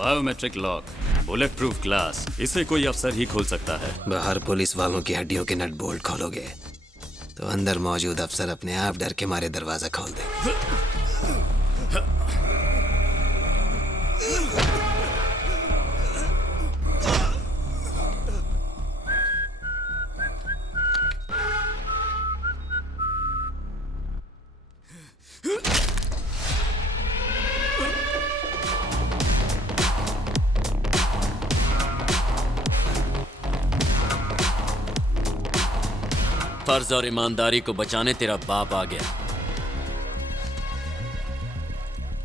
Biometric lock, bullet proof glass, इसे कोई अफसर ही खोल सकता है। बाहर पुलिस वालों की हड्डियों के नट बोल्ट खोलोगे तो अंदर मौजूद अफसर अपने आप डर के मारे दरवाजा खोल दे। फर्ज और ईमानदारी को बचाने तेरा बाप आ गया।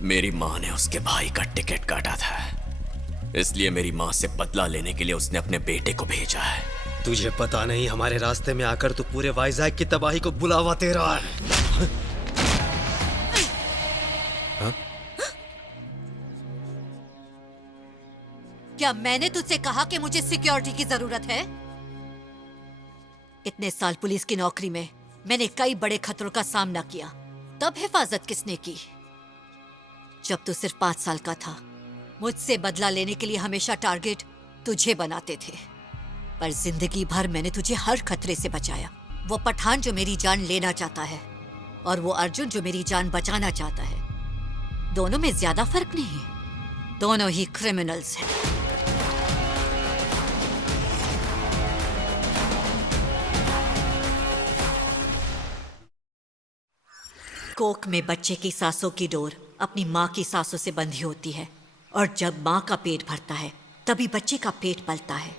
मेरी माँ ने उसके भाई का टिकट काटा था, इसलिए मेरी माँ से बदला लेने के लिए उसने अपने बेटे को भेजा है। तुझे पता नहीं हमारे रास्ते में आकर तू पूरे वाइजैक की तबाही को बुलावा दे रहा है। क्या मैंने तुझसे कहा कि मुझे सिक्योरिटी की जरूरत है? इतने साल पुलिस की नौकरी में मैंने कई बड़े खतरों का सामना किया, तब हिफाजत किसने की? जब तू सिर्फ 5 साल का था, मुझसे बदला लेने के लिए हमेशा टारगेट तुझे बनाते थे, पर जिंदगी भर मैंने तुझे हर खतरे से बचाया। वो पठान जो मेरी जान लेना चाहता है और वो अर्जुन जो मेरी जान बचाना चाहता है, दोनों में ज्यादा फर्क नहीं है, दोनों ही क्रिमिनल्स हैं। कोख में बच्चे की सांसों की डोर अपनी माँ की सांसों से बंधी होती है, और जब माँ का पेट भरता है तभी बच्चे का पेट पलता है।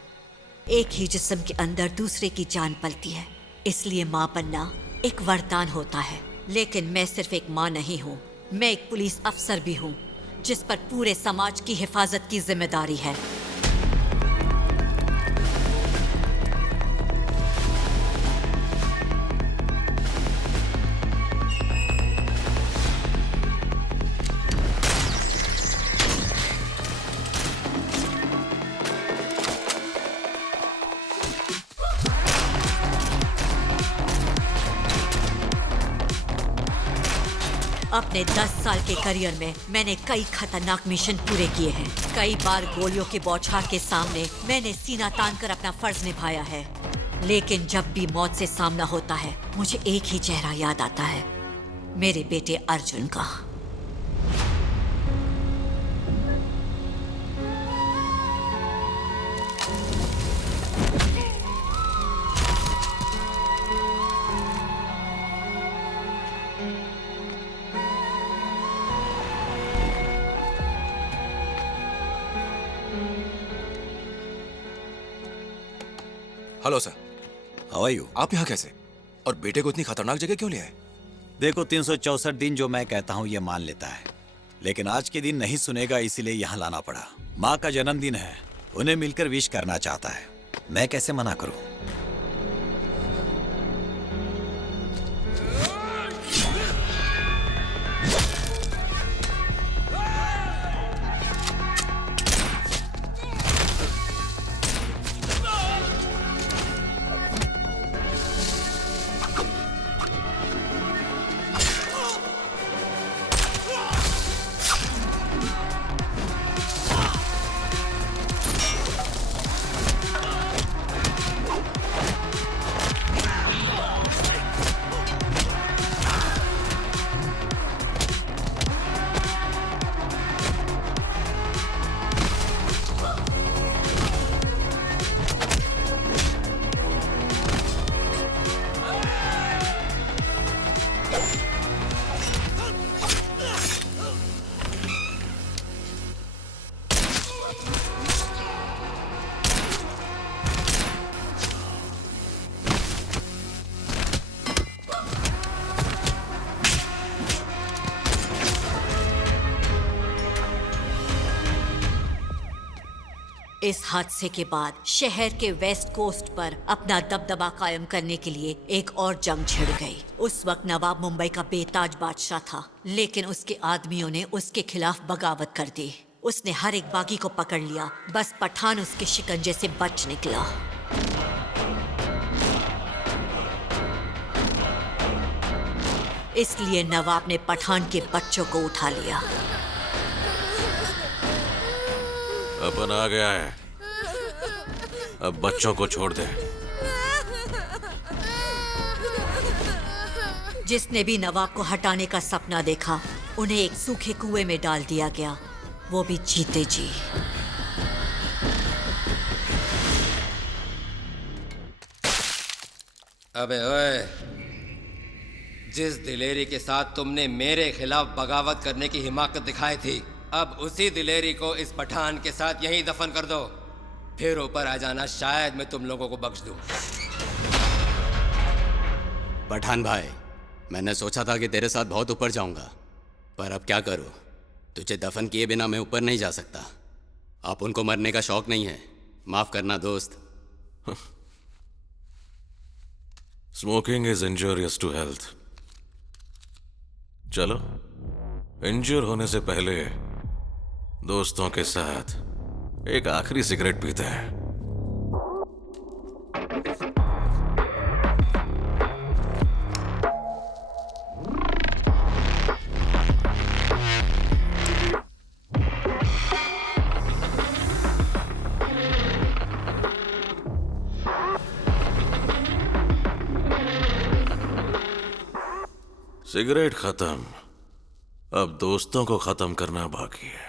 एक ही जिस्म के अंदर दूसरे की जान पलती है, इसलिए माँ बनना एक वरदान होता है। लेकिन मैं सिर्फ एक माँ नहीं हूँ, मैं एक पुलिस अफसर भी हूँ, जिस पर पूरे समाज की हिफाजत की जिम्मेदारी है। अपने 10 साल के करियर में मैंने कई खतरनाक मिशन पूरे किए हैं। कई बार गोलियों के बौछार के सामने मैंने सीना तान कर अपना फर्ज निभाया है। लेकिन जब भी मौत से सामना होता है, मुझे एक ही चेहरा याद आता है, मेरे बेटे अर्जुन का। Hello sir. How are you? आप यहाँ कैसे? और बेटे को इतनी खतरनाक जगह क्यों ले आए? देखो 364 दिन जो मैं कहता हूँ ये मान लेता है, लेकिन आज के दिन नहीं सुनेगा, इसीलिए यहाँ लाना पड़ा। माँ का जन्मदिन है, उन्हें मिलकर विश करना चाहता है, मैं कैसे मना करूँ? इस हादसे के बाद शहर के वेस्ट कोस्ट पर अपना दबदबा कायम करने के लिए एक और जंग छिड़ गई। उस वक्त नवाब मुंबई का बेताज बादशाह था, लेकिन उसके आदमियों ने उसके खिलाफ बगावत कर दी। उसने हर एक बागी को पकड़ लिया, बस पठान उसके शिकंजे से बच निकला। इसलिए नवाब ने पठान के बच्चों को उठा लिया। अपन आ गया है, अब बच्चों को छोड़ दे। जिसने भी नवाब को हटाने का सपना देखा, उन्हें एक सूखे कुएं में डाल दिया गया, वो भी जीते जी। अबे ओए, जिस दिलेरी के साथ तुमने मेरे खिलाफ बगावत करने की हिमाकत दिखाई थी, अब उसी दिलेरी को इस पठान के साथ यहीं दफन कर दो। फिर ऊपर आ जाना, शायद मैं तुम लोगों को बख्श दूं। पठान भाई, मैंने सोचा था कि तेरे साथ बहुत ऊपर जाऊंगा, पर अब क्या करूं? तुझे दफन किए बिना मैं ऊपर नहीं जा सकता। आप उनको मरने का शौक नहीं है, माफ करना दोस्त। Smoking is injurious to health. चलो, इंजूर होने से पहले दोस्तों के साथ एक आखिरी सिगरेट पीते हैं। सिगरेट खत्म, अब दोस्तों को खत्म करना बाकी है।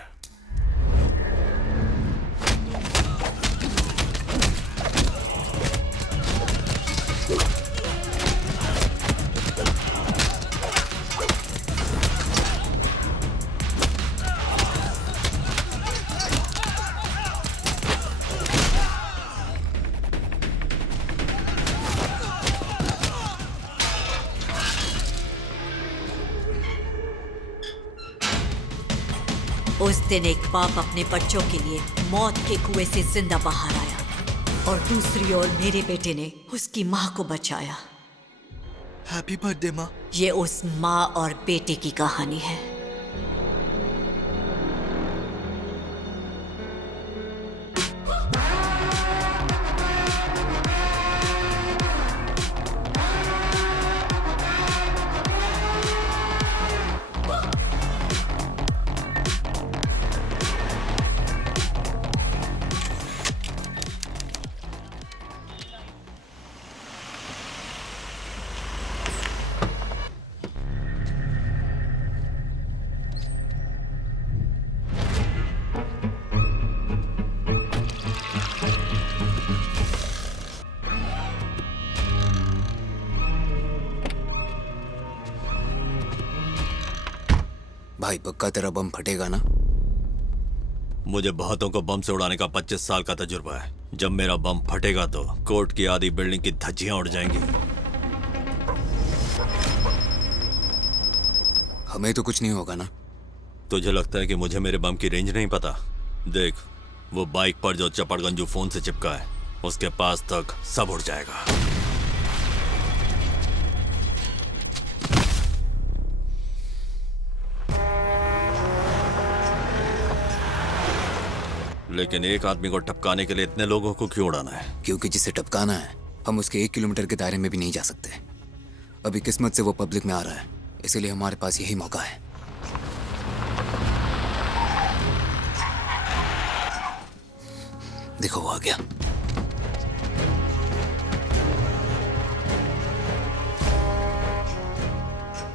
उस दिन एक बाप अपने बच्चों के लिए मौत के कुएं से जिंदा बाहर आया, और दूसरी ओर मेरे बेटे ने उसकी माँ को बचाया। हैप्पी बर्थडे माँ। ये उस माँ और बेटे की कहानी है। भाई पक्का तेरा बम फटेगा ना? मुझे बहुतों को बम से उड़ाने का 25 साल का तजुर्बा है। जब मेरा बम फटेगा तो कोर्ट की आधी बिल्डिंग की धज्जियां उड़ जाएंगी। हमें तो कुछ नहीं होगा ना? तुझे लगता है कि मुझे मेरे बम की रेंज नहीं पता? देख, वो बाइक पर जो चपड़गंजू फोन से चिपका है, उसके पास तक सब उड़ जाएगा। लेकिन एक आदमी को टपकाने के लिए इतने लोगों को क्यों उड़ाना है? क्योंकि जिसे टपकाना है, हम उसके 1 किलोमीटर के दायरे में भी नहीं जा सकते। अभी किस्मत से वो पब्लिक में आ रहा है, इसीलिए हमारे पास यही मौका है। देखो वो आ गया।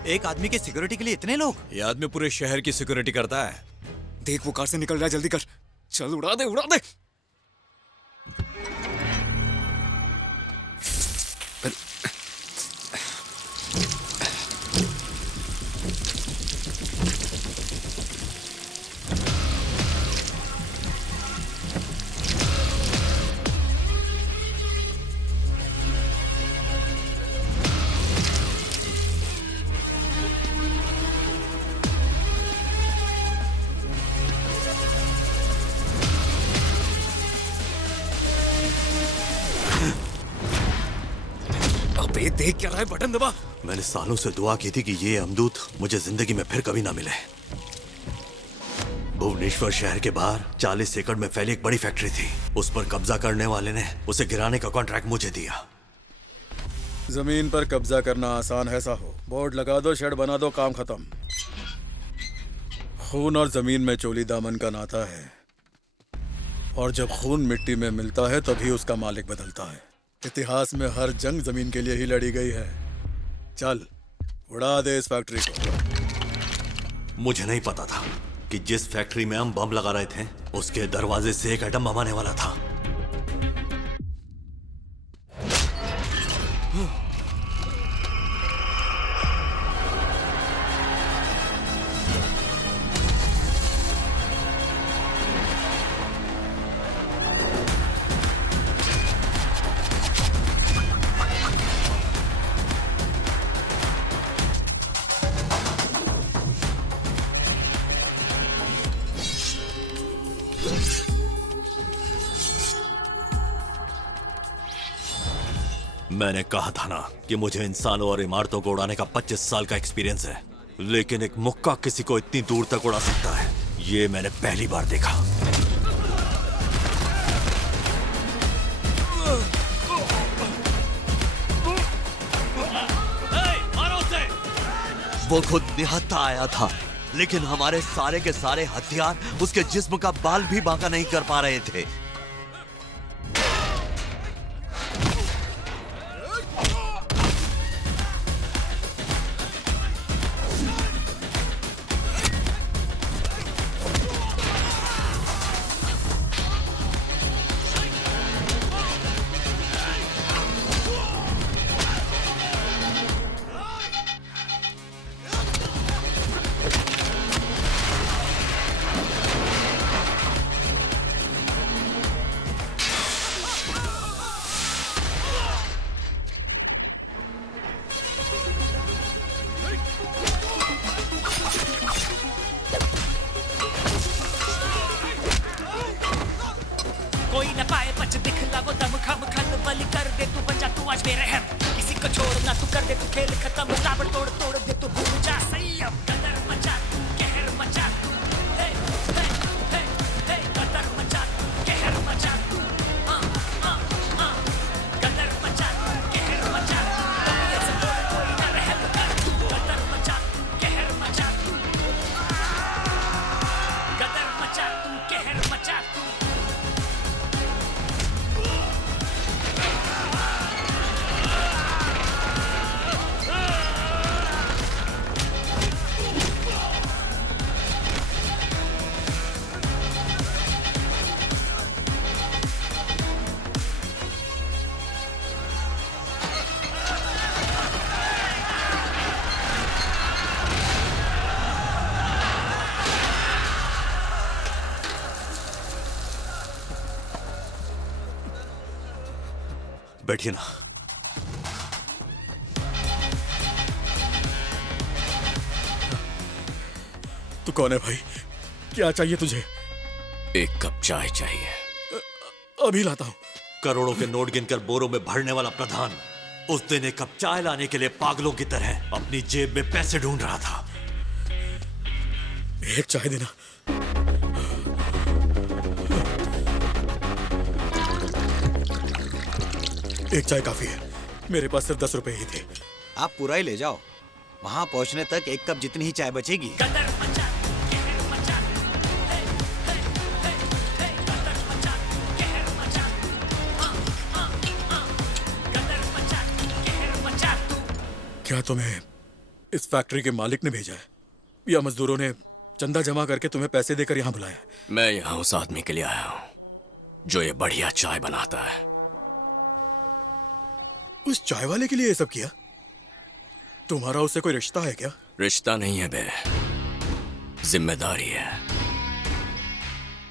एक आदमी की सिक्योरिटी के लिए इतने लोग? ये आदमी पूरे शहर की सिक्योरिटी करता है। देख वो कार से निकल रहा है, जल्दी कर। चल उड़ा दे, उड़ा दे। देख क्या रहा है, बटन दबा। मैंने सालों से दुआ की थी कि ये अमदूत मुझे जिंदगी में फिर कभी ना मिले। भुवनेश्वर शहर के बाहर 40 एकड़ में फैली एक बड़ी फैक्ट्री थी। उस पर कब्जा करने वाले ने उसे गिराने का कॉन्ट्रैक्ट मुझे दिया। जमीन पर कब्जा करना आसान है साहो। बोर्ड लगा दो, शेड बना दो, काम खत्म। खून और जमीन में चोली दामन का नाता है। और जब खून मिट्टी में मिलता है तभी उसका मालिक बदलता है। इतिहास में हर जंग जमीन के लिए ही लड़ी गई है। चल उड़ा दे इस फैक्ट्री को। मुझे नहीं पता था कि जिस फैक्ट्री में हम बम लगा रहे थे उसके दरवाजे से एक एटम बम आने वाला था। मैंने कहा था ना कि मुझे इंसानों और इमारतों को उड़ाने का 25 साल का एक्सपीरियंस है, लेकिन एक मुक्का किसी को इतनी दूर तक उड़ा सकता है ये मैंने पहली बार देखा। वो खुद निहत्था आया था, लेकिन हमारे सारे के सारे हथियार उसके जिस्म का बाल भी बांका नहीं कर पा रहे थे। कोई न पाए बच दिखला वो दम खम खल बलि कर दे तू बन जा तू आज बेरहम किसी को छोड़ना तू कर दे तू खेल खत्म ताबड़ तोड़ तोड़ दे तू भूल जा संयम कदर मचा कहर मचा हे हे हे हे कदर मचा कहर मचा कदर मचा कहर मचा ये सब कोई न रहम कर तू कदर मचा कहर मचा कदर मचा तू कहर मचा तू बैठिए ना। तू कौन है भाई? क्या चाहिए तुझे? एक कप चाय चाहिए। अभी लाता हूं। करोड़ों के नोट गिनकर बोरों में भरने वाला प्रधान उस दिन एक कप चाय लाने के लिए पागलों की तरह अपनी जेब में पैसे ढूंढ रहा था। एक चाय देना। एक चाय काफी है, मेरे पास सिर्फ 10 रुपए ही थे। आप पूरा ही ले जाओ, वहां पहुंचने तक एक कप जितनी ही चाय बचेगी। क्या तुम्हें इस फैक्ट्री के मालिक ने भेजा है या मजदूरों ने चंदा जमा करके तुम्हें पैसे देकर यहाँ बुलाया? मैं यहाँ उस आदमी के लिए आया हूँ जो ये बढ़िया चाय बनाता है। उस चाय वाले के लिए ये सब किया? तुम्हारा उससे कोई रिश्ता है क्या? रिश्ता नहीं है बे, जिम्मेदारी है।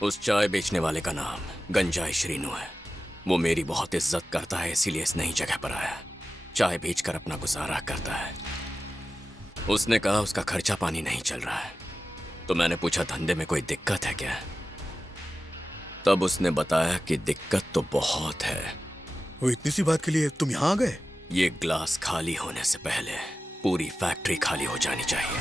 उस चाय बेचने वाले का नाम गंजाई श्रीनु है। वो मेरी बहुत इज्जत करता है, इसीलिए इस नई जगह पर आया। चाय बेचकर अपना गुजारा करता है। उसने कहा उसका खर्चा पानी नहीं चल रहा है, तो मैंने पूछा धंधे में कोई दिक्कत है क्या? तब उसने बताया कि दिक्कत तो बहुत है। वो इतनी सी बात के लिए तुम यहाँ आ गए? ये ग्लास खाली होने से पहले पूरी फैक्ट्री खाली हो जानी चाहिए।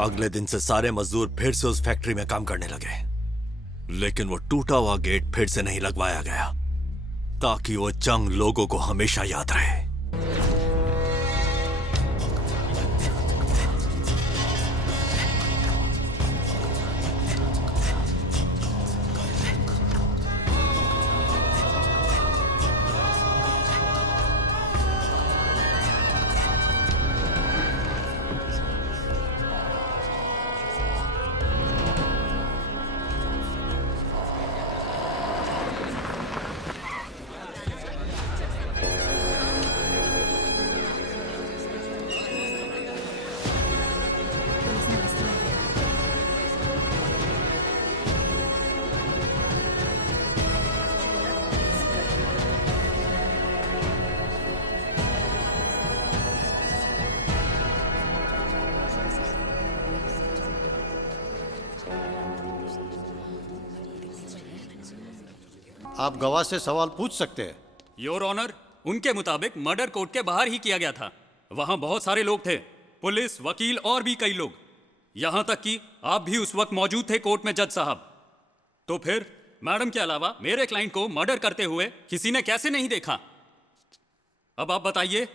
अगले दिन से सारे मजदूर फिर से उस फैक्ट्री में काम करने लगे, लेकिन वो टूटा हुआ गेट फिर से नहीं लगवाया गया ताकि वो जंग लोगों को हमेशा याद रहे। आप गवाह से सवाल पूछ सकते हैं। योर ऑनर, उनके मुताबिक मर्डर कोर्ट के बाहर ही किया गया था। वहां बहुत सारे लोग थे, पुलिस, वकील और भी कई लोग। यहां तक कि आप भी उस वक्त मौजूद थे कोर्ट में जज साहब। तो फिर मैडम के अलावा मेरे क्लाइंट को मर्डर करते हुए किसी ने कैसे नहीं देखा? अब आप बताइए।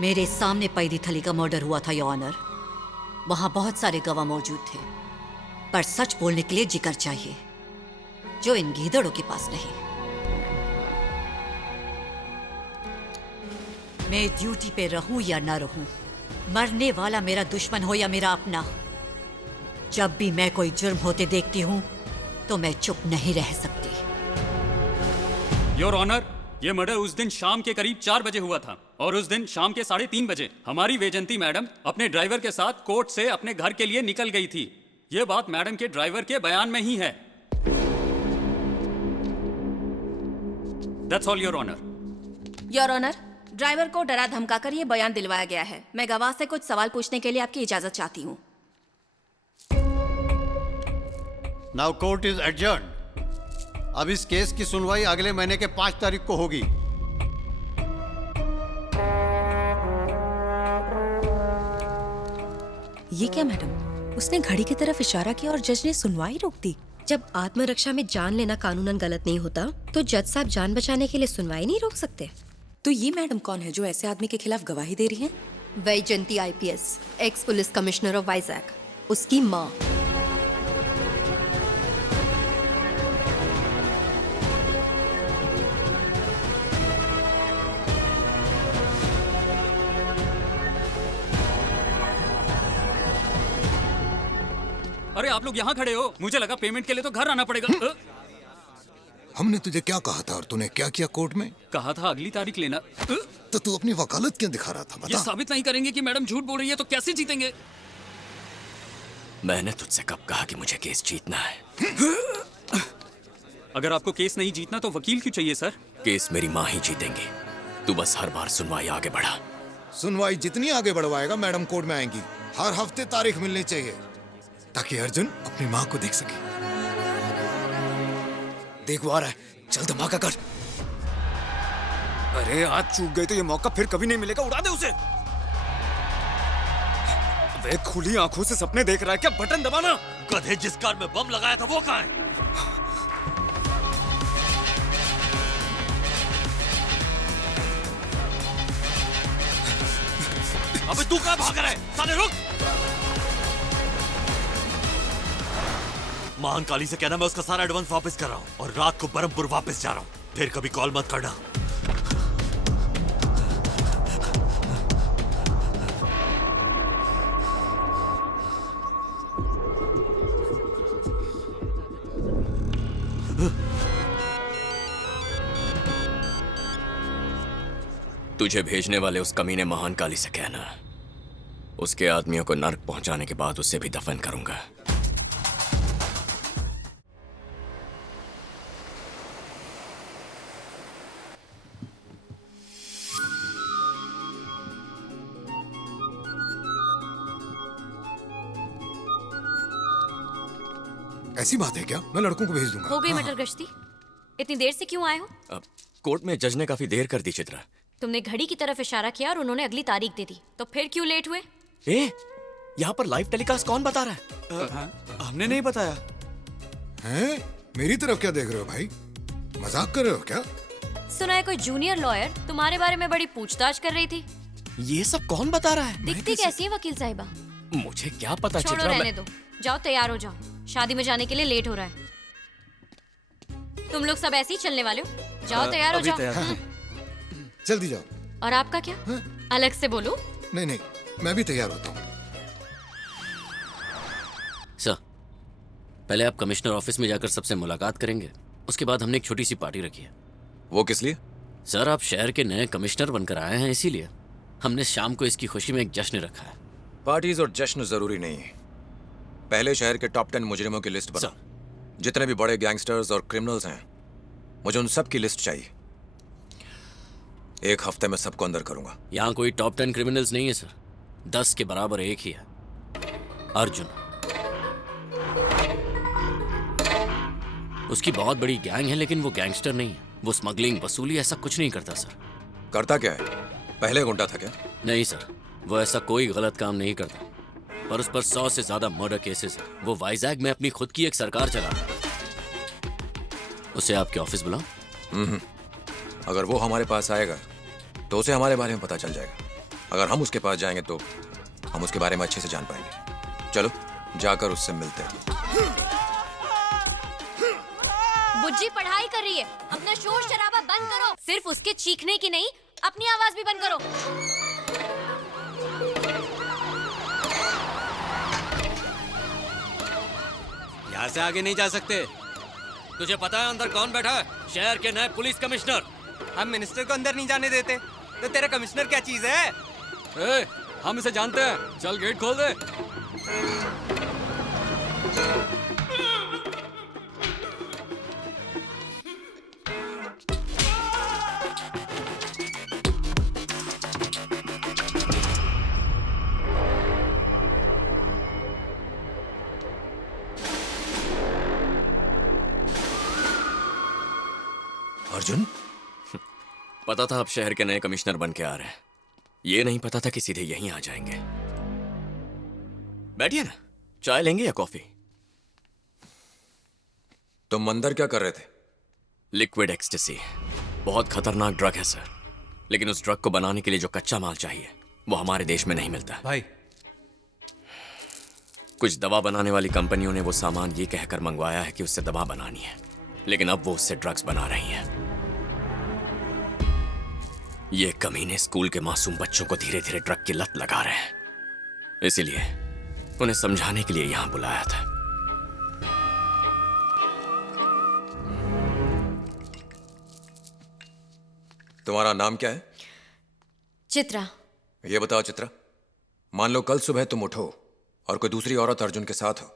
मेरे सामने पैदी थली का मर्डर हुआ था योर ऑनर। वहां बहुत सारे गवाह मौजूद थे, पर सच बोलने के लिए जिक्र चाहिए, जो इन गीदड़ों के पास नहीं। मैं ड्यूटी पे रहूं या ना रहूं, मरने वाला मेरा दुश्मन हो या मेरा अपना, जब भी मैं कोई जुर्म होते देखती हूं तो मैं चुप नहीं रह सकती। योर ऑनर, ये मर्डर उस दिन शाम के करीब 4 बजे हुआ था और उस दिन शाम के 3:30 बजे हमारी वेजंती मैडम अपने ड्राइवर के साथ कोर्ट से अपने घर के लिए निकल गई थी। ये बात मैडम के ड्राइवर के बयान में ही है। That's all, your honour. Your honour, driver को डरा धमका कर ये बयान दिलवाया गया है। मैं गवाह से कुछ सवाल पूछने के लिए आपकी इजाजत चाहती हूँ। Now court is adjourned. अब इस केस की सुनवाई अगले महीने के 5 तारीख को होगी। ये क्या मैडम, उसने घड़ी की तरफ इशारा किया और जज ने सुनवाई रोक दी। जब आत्मरक्षा में जान लेना कानूनन गलत नहीं होता, तो जज साहब जान बचाने के लिए सुनवाई नहीं रोक सकते। तो ये मैडम कौन है जो ऐसे आदमी के खिलाफ गवाही दे रही है? Vaijayanti IPS, ex police commissioner of Vizag, उसकी माँ। अरे आप लोग यहाँ खड़े हो, मुझे लगा पेमेंट के लिए तो घर आना पड़ेगा। हमने तुझे क्या कहा था और तूने क्या किया कोर्ट में? कहा था अगली तारीख लेना। तो तू अपनी वकालत क्यों दिखा रहा था? बता। ये साबित नहीं करेंगे कि मैडम झूठ बोल रही है तो कैसे जीतेंगे? मैंने तुझसे कब कहा कि मुझे केस जीतना है? अगर आपको केस नहीं जीतना तो वकील क्यों चाहिए सर? केस मेरी माँ ही जीतेंगी। तू बस हर बार सुनवाई आगे बढ़ा। सुनवाई जितनी आगे बढ़वाएगा मैडम कोर्ट में आएंगी। हर हफ्ते तारीख मिलनी चाहिए ताकि अर्जुन अपनी माँ को देख सके। देख वो आ रहा है, चल धमाका कर। अरे आज चूक गए तो ये मौका फिर कभी नहीं मिलेगा, उड़ा दे उसे। वे खुली आंखों से सपने देख रहा है क्या? बटन दबाना। गधे, जिस कार में बम लगाया था वो कहाँ है? अबे तू कहाँ भाग रहा है? साले रुक। महाकाली से कहना मैं उसका सारा एडवांस वापस कर रहा हूँ और रात को बरमपुर वापस जा रहा हूँ। फिर कभी कॉल मत करना। तुझे भेजने वाले उस कमीने महान काली से कहना, उसके आदमियों को नर्क पहुंचाने के बाद उसे भी दफन करूंगा। ऐसी बात है क्या? मैं लड़कों को भेज दूंगा। हो गई मटर गश्ती? इतनी देर से क्यों आए हो? कोर्ट में जज ने काफी देर कर दी चित्रा। तुमने घड़ी की तरफ इशारा किया और उन्होंने अगली तारीख दे दी, तो फिर क्यों लेट हुए? यहाँ पर लाइव टेलीकास्ट कौन बता रहा है? हमने नहीं बताया। हैं? मेरी तरफ क्या देख रहे हो भाई? मजाक कर रहे हो क्या? सुना है कोई जूनियर लॉयर तुम्हारे बारे में बड़ी पूछताछ कर रही थी। ये सब कौन बता रहा है? दिखती कैसी है वकील साहिबा? मुझे क्या पता छोड़ो, चित्रा। रहने दो। जाओ तैयार हो जाओ, शादी में जाने के लिए लेट हो रहा है। तुम लोग सब ऐसे ही चलने वाले हो? जाओ तैयार हो जाओ। जल्दी जाओ। और आपका क्या? अलग से बोलो। नहीं नहीं, मैं भी तैयार होता हूँ। सर, पहले आप कमिश्नर ऑफिस में जाकर सबसे मुलाकात करेंगे। उसके बाद हमने एक छोटी सी पार्टी रखी है। वो किस लिए? सर, आप शहर के नए कमिश्नर बनकर आए हैं, इसीलिए हमने शाम को इसकी खुशी में एक जश्न रखा है। पार्टीज और जश्न जरूरी नहीं है। पहले शहर के टॉप 10 मुजरिमों की लिस्ट बना। जितने भी बड़े गैंगस्टर्स और क्रिमिनल्स हैं, मुझे उन सब की लिस्ट चाहिए। 1 हफ्ते में सबको अंदर करूंगा। यहाँ कोई टॉप 10 क्रिमिनल्स नहीं है सर, 10 के बराबर एक ही है, अर्जुन। उसकी बहुत बड़ी गैंग है, लेकिन वो गैंगस्टर नहीं है। वो स्मगलिंग, वसूली ऐसा कुछ नहीं करता सर। करता क्या है? पहले गुंडा था क्या? नहीं सर, वो ऐसा कोई गलत काम नहीं करता, पर उस पर 100 से ज्यादा मर्डर केसेस है। वो वाइजैग में अपनी खुद की एक सरकार चला रहा है। उसे आपके ऑफिस बुलाओ। अगर वो हमारे पास आएगा तो उसे हमारे बारे में पता चल जाएगा। अगर हम उसके पास जाएंगे तो हम उसके बारे में अच्छे से जान पाएंगे। चलो जाकर उससे मिलते हैं। बुज्जी पढ़ाई कर रही है, अपना शोर शराबा बंद करो। सिर्फ उसके चीखने की नहीं, अपनी आवाज भी बंद करो। यहाँ से आगे नहीं जा सकते। तुझे पता है अंदर कौन बैठा है? शहर के नए पुलिस कमिश्नर। हम मिनिस्टर को अंदर नहीं जाने देते, तो तेरा कमिश्नर क्या चीज है? हम इसे जानते हैं, चल गेट खोल दे। अर्जुन? पता था आप शहर के नए कमिश्नर बन के आ रहे हैं। ये नहीं पता था कि सीधे यहीं आ जाएंगे। बैठिए ना, चाय लेंगे या कॉफी? तुम अंदर क्या कर रहे थे? लिक्विड एक्सटेसी बहुत खतरनाक ड्रग है सर, लेकिन उस ड्रग को बनाने के लिए जो कच्चा माल चाहिए वो हमारे देश में नहीं मिलता। भाई, कुछ दवा बनाने वाली कंपनियों ने वो सामान ये कहकर मंगवाया है कि उससे दवा बनानी है, लेकिन अब वो उससे ड्रग्स बना रही हैं। ये कमीने स्कूल के मासूम बच्चों को धीरे धीरे ड्रग की लत लगा रहे हैं, इसीलिए उन्हें समझाने के लिए यहां बुलाया था। तुम्हारा नाम क्या है? चित्रा। ये बताओ चित्रा, मान लो कल सुबह तुम उठो और कोई दूसरी औरत अर्जुन के साथ हो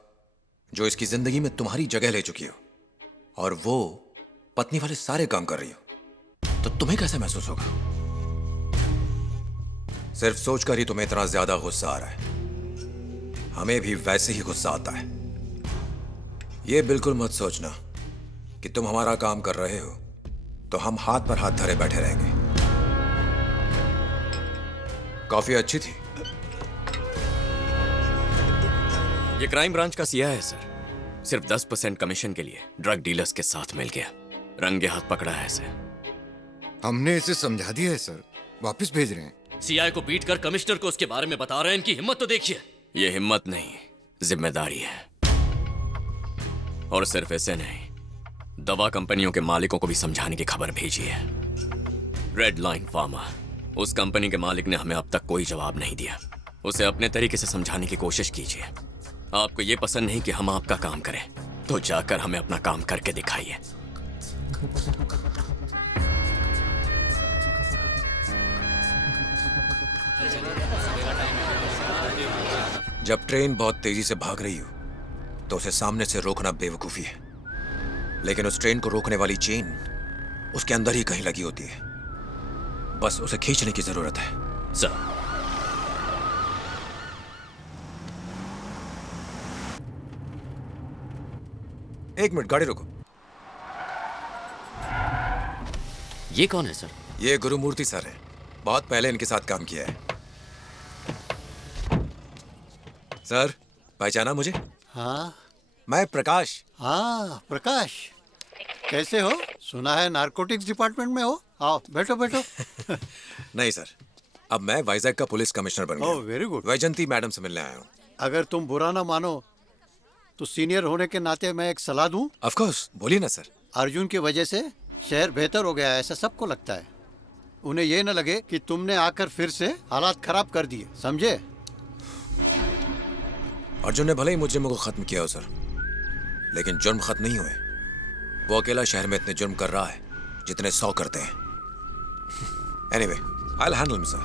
जो इसकी जिंदगी में तुम्हारी जगह ले चुकी हो, और वो पत्नी वाले सारे काम कर रही हो, तो तुम्हें कैसे महसूस होगा? सिर्फ सोचकर ही तुम्हें इतना ज्यादा गुस्सा आ रहा है। हमें भी वैसे ही गुस्सा आता है। ये बिल्कुल मत सोचना कि तुम हमारा काम कर रहे हो तो हम हाथ पर हाथ धरे बैठे रहेंगे। कॉफी अच्छी थी। ये क्राइम ब्रांच का सीआई है सर, सिर्फ 10% कमीशन के लिए ड्रग डीलर्स के साथ मिल गया। रंगे हाथ पकड़ा है इसे। हमने इसे समझा दिया है सर, वापस भेज रहे हैं। सीआई को पीट कर कमिश्नर को उसके बारे में बता रहे हैं। इनकी हिम्मत तो देखिए। ये हिम्मत नहीं, जिम्मेदारी है। और सिर्फ ऐसे नहीं, दवा कंपनियों के मालिकों को भी समझाने की खबर भेजी है। रेड लाइन फार्मा, उस कंपनी के मालिक ने हमें अब तक कोई जवाब नहीं दिया। उसे अपने तरीके से समझाने की कोशिश कीजिए। आपको ये पसंद नहीं कि हम आपका काम करें, तो जाकर हमें अपना काम करके दिखाइए। जब ट्रेन बहुत तेजी से भाग रही हो तो उसे सामने से रोकना बेवकूफी है, लेकिन उस ट्रेन को रोकने वाली चेन उसके अंदर ही कहीं लगी होती है। बस उसे खींचने की जरूरत है। सर, एक मिनट, गाड़ी रोको। ये कौन है सर? ये गुरुमूर्ति सर है, बहुत पहले इनके साथ काम किया है। सर, पहचाना मुझे? हाँ, मैं प्रकाश। हाँ प्रकाश, कैसे हो? सुना है नारकोटिक्स डिपार्टमेंट में हो। आओ बैठो बैठो। नहीं सर, अब मैं वाइजैक का पुलिस कमिश्नर बन गया। Oh very good. Vaijanti madam से मिलने आया हूँ। अगर तुम बुरा ना मानो तो सीनियर होने के नाते मैं एक सलाह दूं? ऑफ कोर्स, बोलिए ना सर। अर्जुन की वजह से शहर बेहतर हो गया है, ऐसा सबको लगता है। उन्हें ये न लगे कि तुमने आकर फिर से हालात खराब कर दिए, समझे? अर्जुन ने भले ही मुजरिमों को खत्म किया हो सर, लेकिन जुर्म खत्म नहीं हुए। वो अकेला शहर में इतने जुर्म कर रहा है जितने 100 करते हैं। Anyway, I will handle him sir.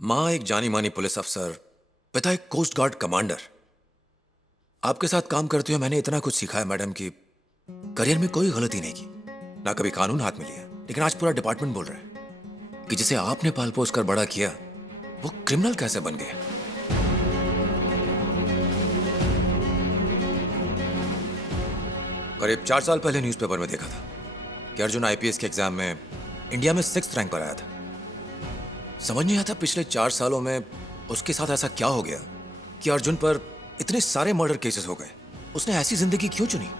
माँ एक जानी मानी पुलिस अफसर, पिता एक कोस्ट गार्ड कमांडर। आपके साथ काम करते हुए मैंने इतना कुछ सीखा है मैडम कि करियर में कोई गलती नहीं की, ना कभी कानून हाथ में लिया, लेकिन आज पूरा डिपार्टमेंट बोल रहा है कि जिसे आपने पाल पोस कर बड़ा किया वो क्रिमिनल कैसे बन गया। करीब 4 साल पहले न्यूज़पेपर में देखा था कि अर्जुन आईपीएस के एग्जाम में इंडिया में 6th रैंक पर आया था। समझ नहीं आता पिछले 4 सालों में उसके साथ ऐसा क्या हो गया कि अर्जुन पर इतने सारे मर्डर केसेस हो गए। उसने ऐसी जिंदगी क्यों चुनी?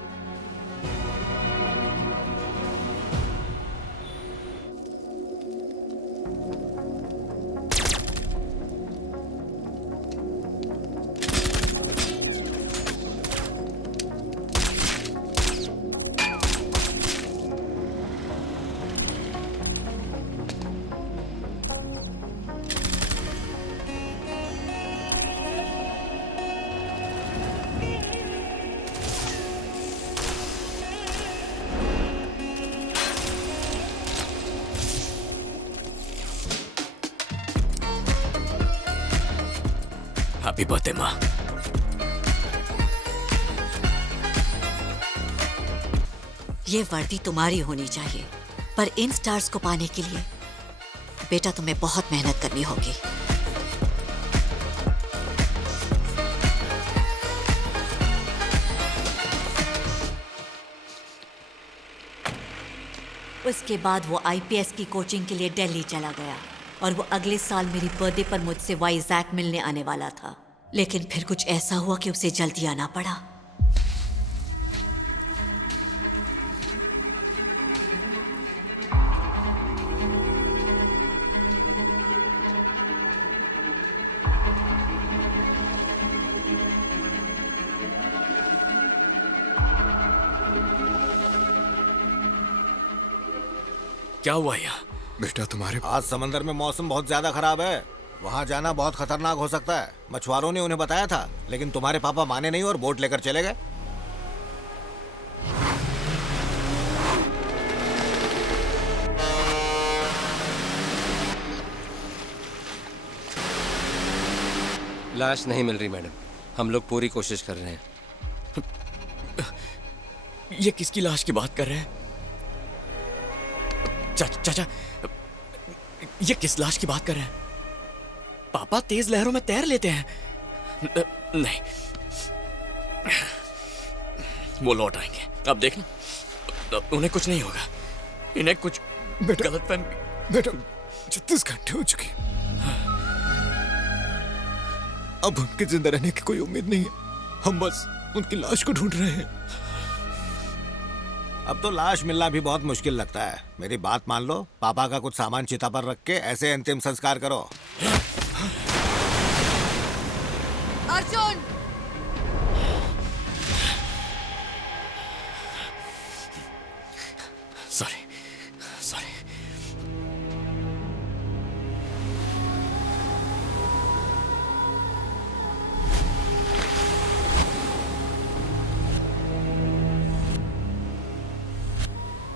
हैप्पी बर्थडे माँ। ये वर्दी तुम्हारी होनी चाहिए, पर इन स्टार्स को पाने के लिए बेटा तुम्हें बहुत मेहनत करनी होगी। उसके बाद वो आईपीएस की कोचिंग के लिए दिल्ली चला गया और वो अगले साल मेरी बर्थडे पर मुझसे वाइजैक मिलने आने वाला था, लेकिन फिर कुछ ऐसा हुआ कि उसे जल्दी आना पड़ा। क्या हुआ यहाँ? बेटा तुम्हारे आज समंदर में मौसम बहुत ज्यादा खराब है, वहाँ जाना बहुत खतरनाक हो सकता है। मछुआरों ने उन्हें बताया था, लेकिन तुम्हारे पापा माने नहीं और बोट लेकर चले गए। लाश नहीं मिल रही मैडम, हम लोग पूरी कोशिश कर रहे हैं। ये किसकी लाश की बात कर रहे हैं? चाचा, ये किस लाश की बात कर रहे हैं? पापा तेज लहरों में तैर लेते हैं। नहीं, वो लौट आएंगे, अब देखना। उन्हें कुछ नहीं होगा, इन्हें कुछ गलतफहमी। बेटा 36 घंटे हो चुके, अब उनके जिंदा रहने की कोई उम्मीद नहीं है। हम बस उनकी लाश को ढूंढ रहे हैं। अब तो लाश मिलना भी बहुत मुश्किल लगता है। मेरी बात मान लो, पापा का कुछ सामान चिता पर रख के ऐसे अंतिम संस्कार करो। अर्जुन! सॉरी।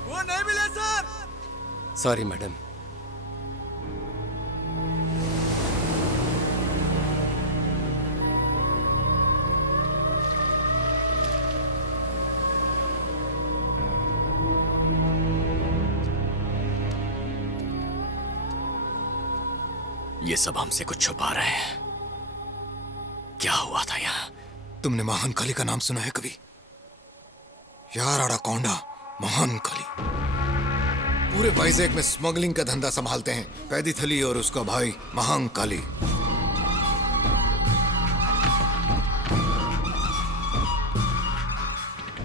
वो नहीं मिले सर। Sorry madam. ये सब हमसे कुछ छुपा रहे हैं। क्या हुआ था यहाँ? तुमने महान काली का नाम सुना है कभी? यार अड़ाकोंडा महान काली पूरे वाइजैक में स्मगलिंग का धंधा संभालते हैं। कैदी थली और उसका भाई महान काली।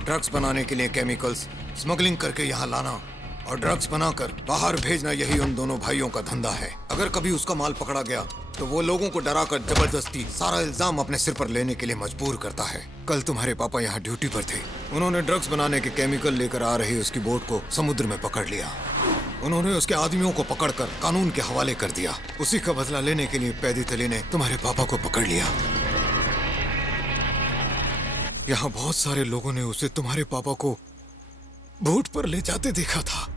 ड्रग्स बनाने के लिए केमिकल्स स्मगलिंग करके यहाँ लाना और ड्रग्स बनाकर बाहर भेजना, यही उन दोनों भाइयों का धंधा है। अगर कभी उसका माल पकड़ा गया तो वो लोगों को डराकर जबरदस्ती सारा इल्जाम अपने सिर पर लेने के लिए मजबूर करता है। कल तुम्हारे पापा यहाँ ड्यूटी पर थे। उन्होंने ड्रग्स बनाने के केमिकल लेकर आ रही उसकी बोट को समुद्र में पकड़ लिया। उन्होंने उसके आदमियों को पकड़कर कानून के हवाले कर दिया। उसी का बदला लेने के लिए पैदी थली ने तुम्हारे पापा को पकड़ लिया। यहाँ बहुत सारे लोगों ने उसे तुम्हारे पापा को बोट पर ले जाते देखा था।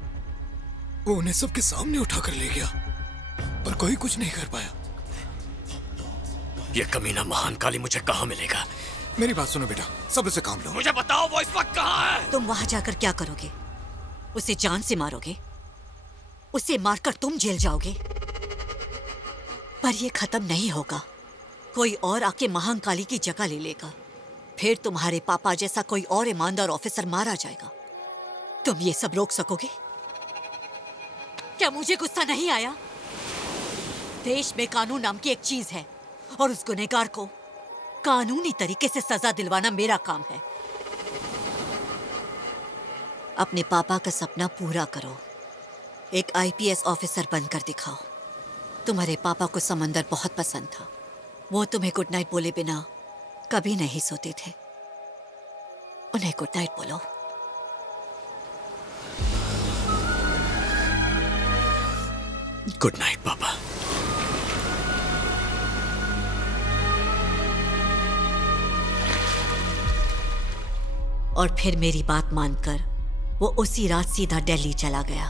वो उन्हें सबके सामने उठाकर ले गया, पर कोई कुछ नहीं कर पाया। ये कमीना महान काली मुझे कहाँ मिलेगा? मेरी बात सुनो बेटा, सब्र से काम लो। मुझे बताओ वो इस वक्त कहाँ है? तुम वहां जाकर क्या करोगे? उसे जान से मारोगे, उसे मारकर तुम जेल जाओगे। पर यह खत्म नहीं होगा। कोई और आके महाकाली की जगह ले लेगा। फिर तुम्हारे पापा जैसा कोई और ईमानदार ऑफिसर मारा जाएगा। तुम ये सब रोक सकोगे? क्या मुझे गुस्सा नहीं आया? देश में कानून नाम की एक चीज है और उस गुनहगार को कानूनी तरीके से सजा दिलवाना मेरा काम है। अपने पापा का सपना पूरा करो। एक आईपीएस ऑफिसर बनकर दिखाओ। तुम्हारे पापा को समंदर बहुत पसंद था। वो तुम्हें गुड नाइट बोले बिना कभी नहीं सोते थे। उन्हें गुड नाइट बोलो। गुड नाइट पापा। और फिर मेरी बात मानकर वो उसी रात सीधा दिल्ली चला गया।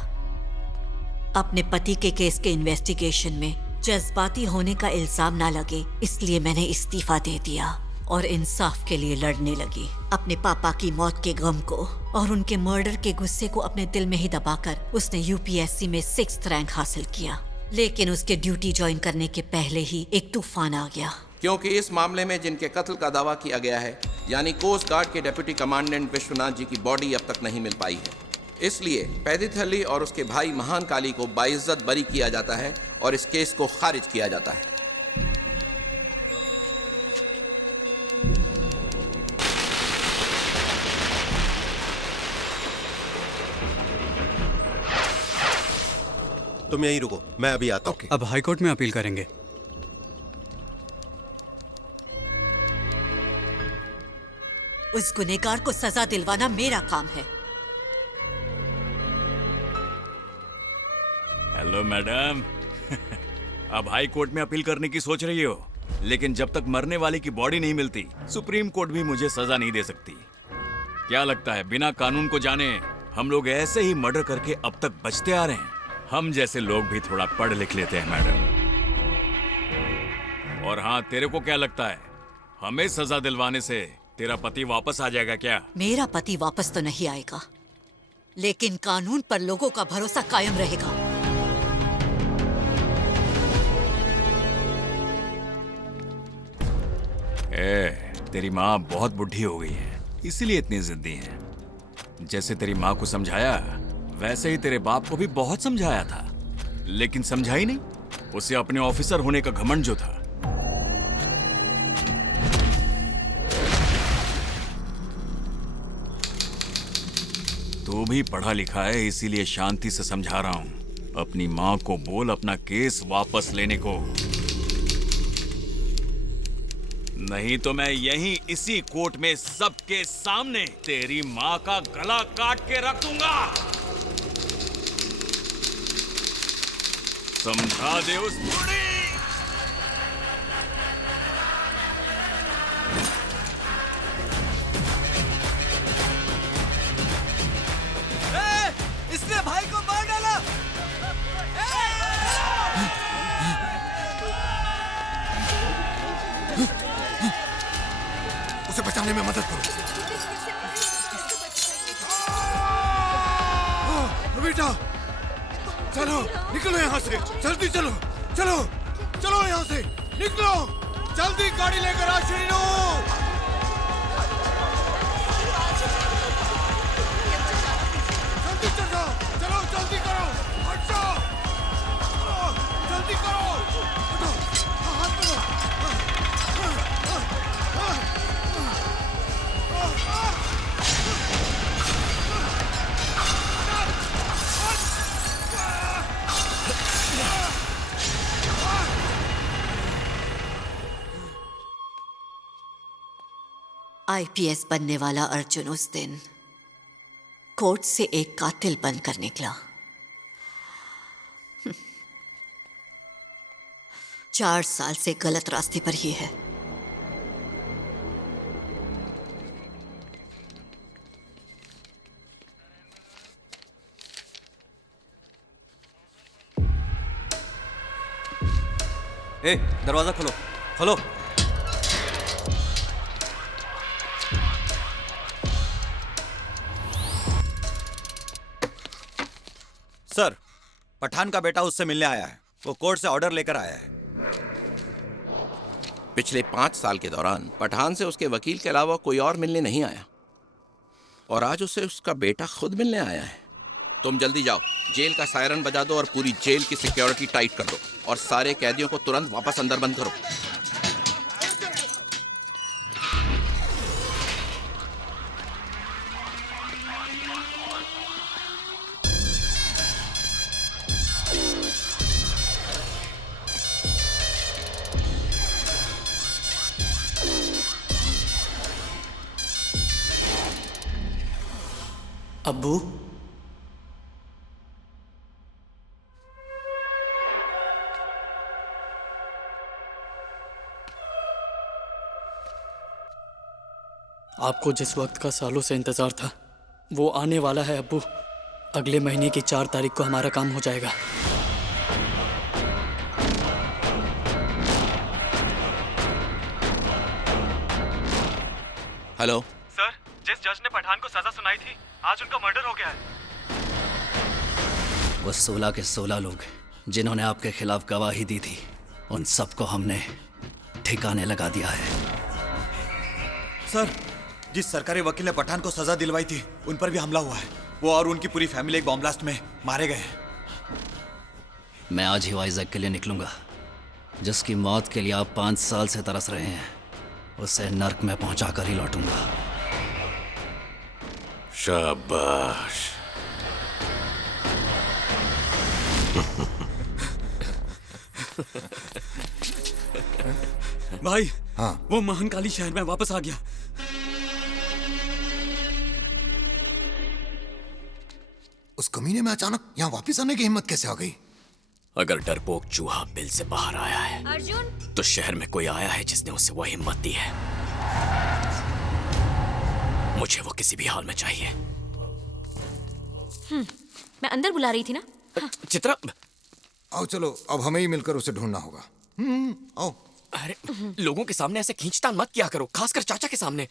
अपने पति के केस के इन्वेस्टिगेशन में जज्बाती होने का इल्जाम ना लगे, इसलिए मैंने इस्तीफा दे दिया और इंसाफ के लिए लड़ने लगी। अपने पापा की मौत के गम को और उनके मर्डर के गुस्से को अपने दिल में ही दबाकर उसने यूपीएससी में 6th रैंक हासिल किया। लेकिन उसके ड्यूटी ज्वाइन करने के पहले ही एक तूफान आ गया। क्योंकि इस मामले में जिनके कत्ल का दावा किया गया है, यानी कोस्ट गार्ड के डिप्टी कमांडेंट विश्वनाथ जी की बॉडी अब तक नहीं मिल पाई है। इसलिए पैदिथली और उसके भाई महान काली को बाइज्जत बरी किया जाता है और इस केस को खारिज किया जाता है। तुम यहीं रुको, मैं अभी आता हूं। अब हाईकोर्ट में अपील करेंगे। उस गुनहगार को सजा दिलवाना मेरा काम है। Hello madam. अब हाई कोर्ट में अपील करने की सोच रही हो, लेकिन जब तक मरने वाले की बॉडी नहीं मिलती, सुप्रीम कोर्ट भी मुझे सजा नहीं दे सकती। क्या लगता है बिना कानून को जाने हम लोग ऐसे ही मर्डर करके अब तक बचते आ रहे हैं? हम जैसे लोग भी थोड़ा पढ़ लिख लेते हैं मैडम। और हाँ, तेरे को क्या लगता है हमें सजा दिलवाने से तेरा पति वापस आ जाएगा क्या? मेरा पति वापस तो नहीं आएगा, लेकिन कानून पर लोगों का भरोसा कायम रहेगा। तेरी माँ बहुत बुढ़ी हो गई है, इसीलिए इतनी जिद्दी है। जैसे तेरी माँ को समझाया, वैसे ही तेरे बाप को भी बहुत समझाया था, लेकिन समझा ही नहीं। उसे अपने ऑफिसर होने का घमंड जो था। तू भी पढ़ा लिखा है, इसीलिए शांति से समझा रहा हूं। अपनी माँ को बोल अपना केस वापस लेने को, नहीं तो मैं यहीं इसी कोर्ट में सबके सामने तेरी माँ का गला काट के रख दूंगा। समझा दे उस बूढ़ी। इसने भाई को मार डाला। उसे बचाने में मदद करो। बेटा चलो, निकलो यहाँ से, जल्दी चलो, चलो चलो यहाँ से निकलो, जल्दी गाड़ी लेकर आ श्रीनू। जल्दी चलो, चलो जल्दी करो, अच्छा चलो जल्दी करो, हाथ करो। आईपीएस बनने वाला अर्जुन उस दिन कोर्ट से एक कातिल बनकर निकला। 4 साल से गलत रास्ते पर ही है। दरवाजा खोलो, खोलो। सर, पठान का बेटा उससे मिलने आया है। वो कोर्ट से ऑर्डर लेकर आया है। पिछले 5 साल के दौरान पठान से उसके वकील के अलावा कोई और मिलने नहीं आया, और आज उसे उसका बेटा खुद मिलने आया है। तुम जल्दी जाओ, जेल का सायरन बजा दो और पूरी जेल की सिक्योरिटी टाइट कर दो, और सारे कैदियों को तुरंत वापस अंदर बंद करो। अब्बू, आपको जिस वक्त का सालों से इंतजार था वो आने वाला है अब्बू। अगले महीने की 4 तारीख को हमारा काम हो जाएगा। हेलो सर, जिस जज ने पठान को सजा सुनाई थी, आज उनका मर्डर हो गया है। वो 16 के 16 लोग जिन्होंने आपके खिलाफ गवाही दी थी, उन सबको हमने ठिकाने लगा दिया है। सर, जिस सरकारी वकील ने पठान को सजा दिलवाई थी, उन पर भी हमला हुआ है। वो और उनकी पूरी फैमिली एक बॉम्ब ब्लास्ट में मारे गए हैं। मैं आज ही वाइजैक के लिए निकलूंगा। जिसकी मौत के लिए आप 5 साल से तरस रहे हैं, उसे नर्क में पहुंचाकर ही लौटूंगा। शाबाश। भाई, हाँ, वो महानकाली शहर में वापस आ गया। उस कमीने में अचानक यहाँ वापस आने की हिम्मत कैसे आ गई? अगर डरपोक चूहा बिल से बाहर आया है, अर्जुन, तो शहर में कोई आया है जिसने उसे वो हिम्मत दी है। मुझे वो किसी भी हाल में चाहिए। मैं अंदर बुला रही थी ना। हाँ। चित्रा, आओ चलो, अब हमें ही मिलकर उसे ढूंढना होगा। आओ। अरे लोगों के सामने ऐसे खींचतान मत किया करो, खासकर चाचा के सामने।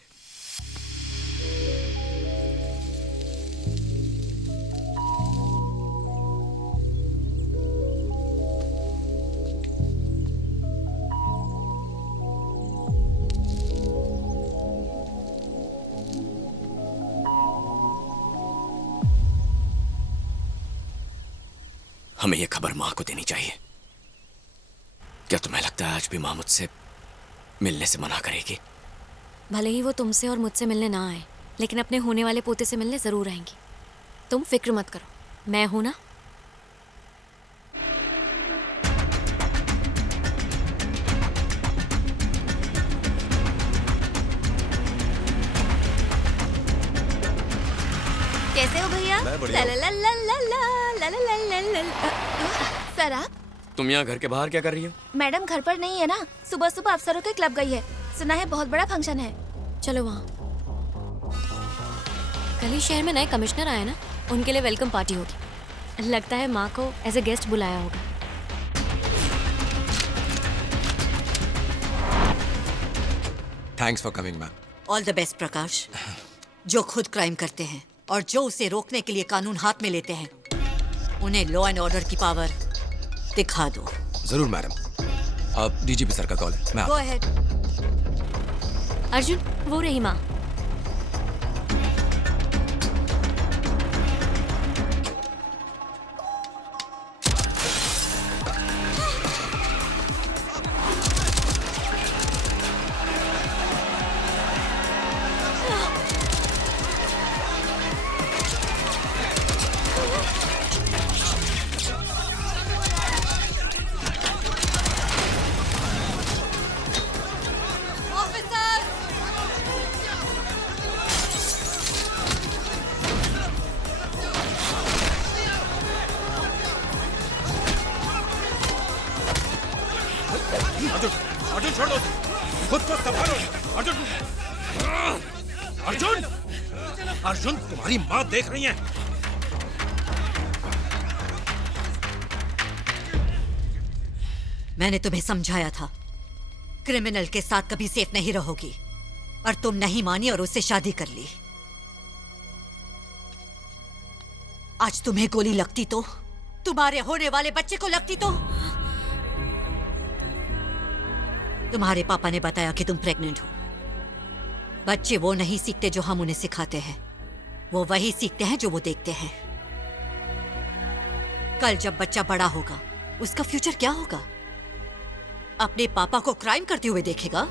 हमें यह खबर मां को देनी चाहिए। क्या तुम्हें लगता है आज भी मां मुझसे मिलने से मना करेगी? भले ही वो तुमसे और मुझसे मिलने ना आए, लेकिन अपने होने वाले पोते से मिलने जरूर आएंगी। तुम फिक्र मत करो, मैं हूं ना। कैसे हो भैया? सर, आप? तुम यहाँ घर के बाहर क्या कर रही हो? मैडम घर पर नहीं है ना, सुबह सुबह अफसरों के क्लब गई है। सुना है बहुत बड़ा फंक्शन है। चलो वहाँ। कल ही शहर में नए कमिश्नर आए ना, उनके लिए वेलकम पार्टी होगी। लगता है माँ को एज ए गेस्ट बुलाया होगा। Thanks for coming ma'am. All the best Prakash. जो खुद क्राइम करते हैं और जो उसे रोकने के लिए कानून हाथ में लेते हैं, उन्हें लॉ एंड ऑर्डर की पावर दिखा दो। जरूर मैडम। अब डीजीपी सर का कॉल है, मैं गो अहेड। अर्जुन, वो रही माँ। अर्जुन छोड़ दो, खुद को संभालो। अर्जुन, अर्जुन, अर्जुन, तुम्हारी माँ देख रही है। मैंने तुम्हें समझाया था, क्रिमिनल के साथ कभी सेफ नहीं रहोगी, और तुम नहीं मानी और उससे शादी कर ली। आज तुम्हें गोली लगती तो तुम्हारे होने वाले बच्चे को लगती तो तुम्हारे पापा ने बताया कि तुम प्रेग्नेंट हो। बच्चे वो नहीं सीखते जो हम उन्हें सिखाते हैं, वो वही सीखते हैं जो वो देखते हैं। कल जब बच्चा बड़ा होगा उसका फ्यूचर क्या होगा? अपने पापा को क्राइम करते हुए देखेगा।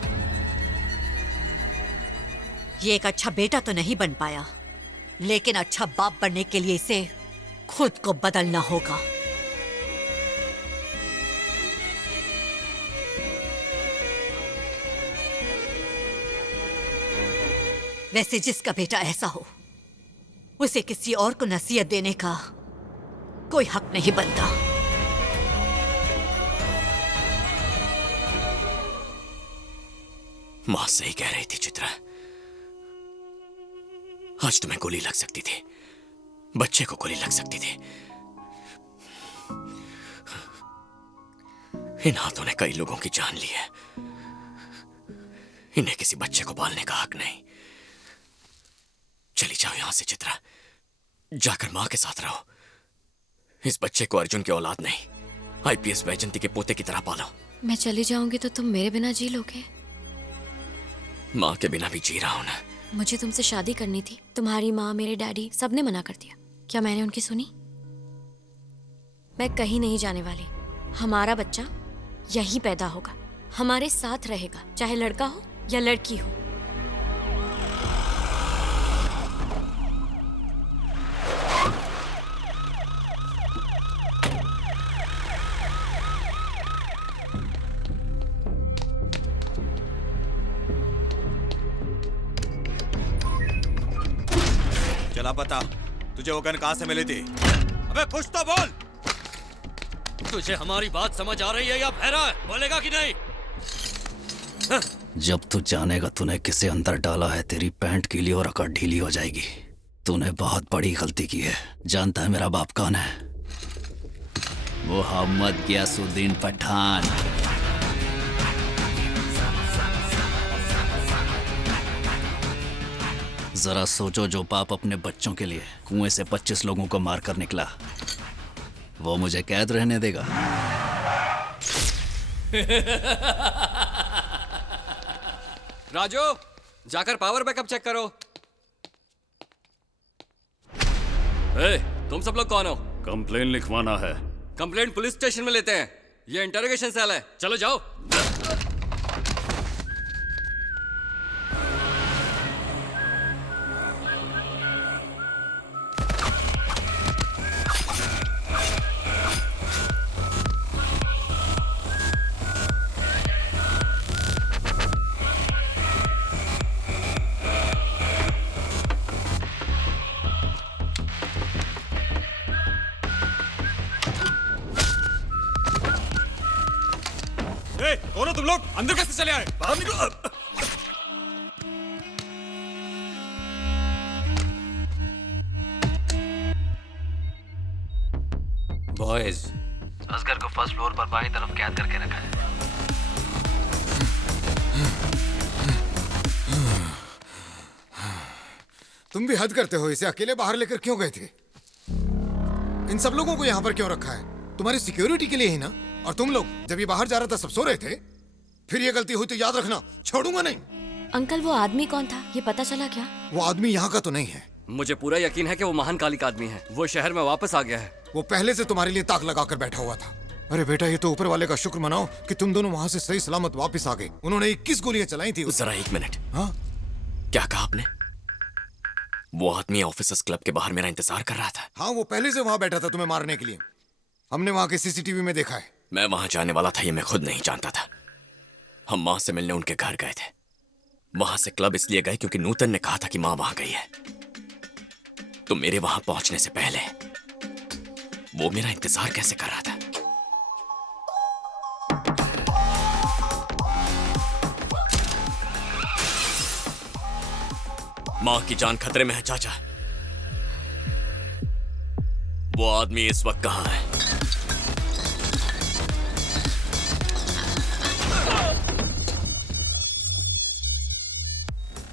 ये एक अच्छा बेटा तो नहीं बन पाया, लेकिन अच्छा बाप बनने के लिए इसे खुद को बदलना होगा। वैसे जिसका बेटा ऐसा हो उसे किसी और को नसीहत देने का कोई हक नहीं बनता। मां सही कह रही थी चित्रा। आज तुम्हें गोली लग सकती थी, बच्चे को गोली लग सकती थी। इन हाथों ने कई लोगों की जान ली है। इन्हें किसी बच्चे को पालने का हक नहीं। चली जाओ यहां से चित्रा, जाकर मां के साथ रहो। इस बच्चे को अर्जुन की औलाद नहीं, आईपीएस वैजंती के पोते की तरह पालो। मैं चली जाऊंगी तो तुम मेरे बिना जी लोगे? मां के बिना भी जी रहा हूं ना। मुझे तुमसे शादी करनी थी। तुम्हारी माँ, मेरे डैडी, सबने मना कर दिया। क्या मैंने उनकी सुनी? मैं कहीं नहीं जाने वाली। हमारा बच्चा यहीं पैदा होगा, हमारे साथ रहेगा, चाहे लड़का हो या लड़की हो। चला बता, तुझे वो गन कहां से मिली थी? अबे कुछ तो बोल। तुझे हमारी बात समझ आ रही है या बहरा है? बोलेगा कि नहीं? जब तू जानेगा तूने किसे अंदर डाला है, तेरी पैंट गीली और अकड़ ढीली हो जाएगी। तूने बहुत बड़ी गलती की है। जानता है मेरा बाप कौन है? मोहम्मद गियासुद्दीन पठान। जरा सोचो, जो बाप अपने बच्चों के लिए कुएं से 25 लोगों को मारकर निकला, वो मुझे कैद रहने देगा? राजू, जाकर पावर बैकअप चेक करो। तुम सब लोग कौन हो? कंप्लेन लिखवाना है। कंप्लेंट पुलिस स्टेशन में लेते हैं, ये इंटरोगेशन सेल है। चलो जाओ। कौन हो तुम लोग? अंदर कैसे चले आए? बाहर निकलो। बॉयज, असगर को फर्स्ट फ्लोर पर बाईं तरफ कैद करके रखा है। तुम भी हद करते हो। इसे अकेले बाहर लेकर क्यों गए थे? इन सब लोगों को यहाँ पर क्यों रखा है? तुम्हारी सिक्योरिटी के लिए ही ना। और तुम लोग जब ये बाहर जा रहा था सब सो रहे थे। फिर ये गलती हुई तो याद रखना, छोड़ूंगा नहीं। अंकल, वो आदमी कौन था? ये पता चला क्या? वो आदमी यहाँ का तो नहीं है। मुझे पूरा यकीन है कि वो महान काली का आदमी है। वो शहर में वापस आ गया है। वो पहले से तुम्हारे लिए ताक लगाकर बैठा हुआ था। अरे बेटा, ये तो ऊपर वाले का शुक्र मनाओ कि तुम दोनों वहाँ से सही सलामत वापस आ गए। उन्होंने 21 गोलियां चलाई थी। जरा एक मिनट। हाँ, क्या कहा आपने? वो आदमी ऑफिसर्स क्लब के बाहर मेरा इंतजार कर रहा था। हाँ, वो पहले से वहाँ बैठा था तुम्हें मारने के लिए। हमने वहाँ के सीसीटीवी में देखा है। मैं वहां जाने वाला था, ये मैं खुद नहीं जानता था। हम मां से मिलने उनके घर गए थे। वहां से क्लब इसलिए गए क्योंकि नूतन ने कहा था कि मां वहां गई है। तो मेरे वहां पहुंचने से पहले वो मेरा इंतजार कैसे कर रहा था? मां की जान खतरे में है चाचा। वो आदमी इस वक्त कहां है?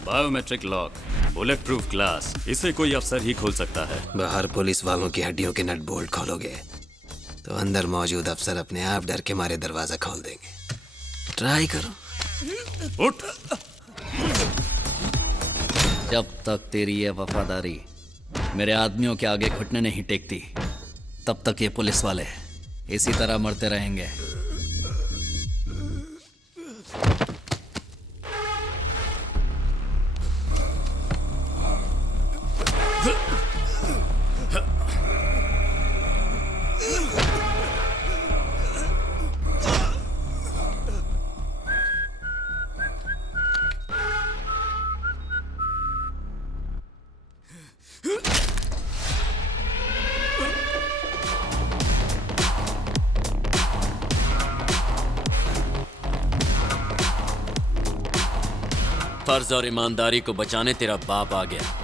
Biometric lock, bullet proof glass, इसे कोई अफसर ही खोल सकता है। बाहर पुलिस वालों की हड्डियों के नट बोल्ट खोलोगे तो अंदर मौजूद अफसर अपने आप डर के मारे दरवाजा खोल देंगे। ट्राई करो। उठ। जब तक तेरी ये वफादारी मेरे आदमियों के आगे घुटने नहीं टेकती, तब तक ये पुलिस वाले इसी तरह मरते रहेंगे। फर्ज और ईमानदारी को बचाने तेरा बाप आ गया।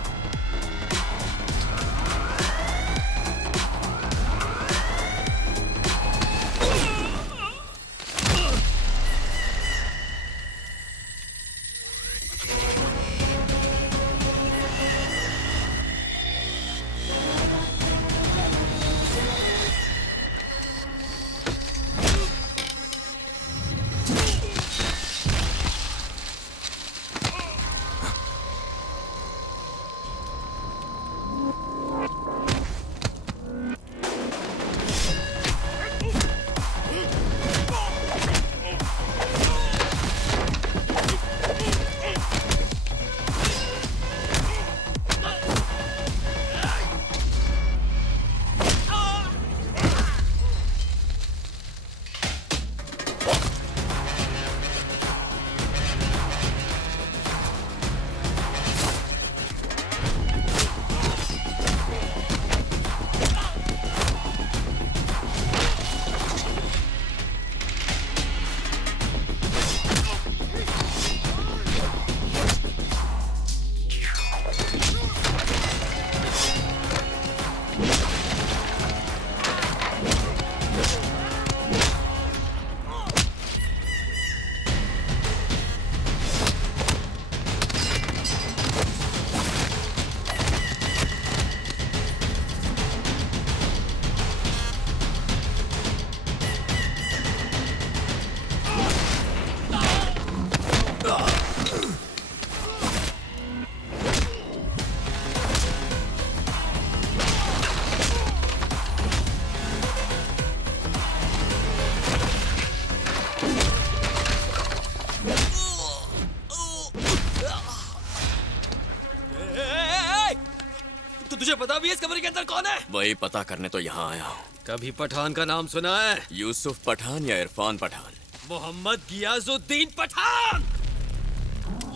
तुझे पता भी है इस कमरे के अंदर कौन है? वही पता करने तो यहाँ आया हूँ। कभी पठान का नाम सुना है? यूसुफ पठान या इरफान पठान? मोहम्मद गियाजुद्दीन पठान।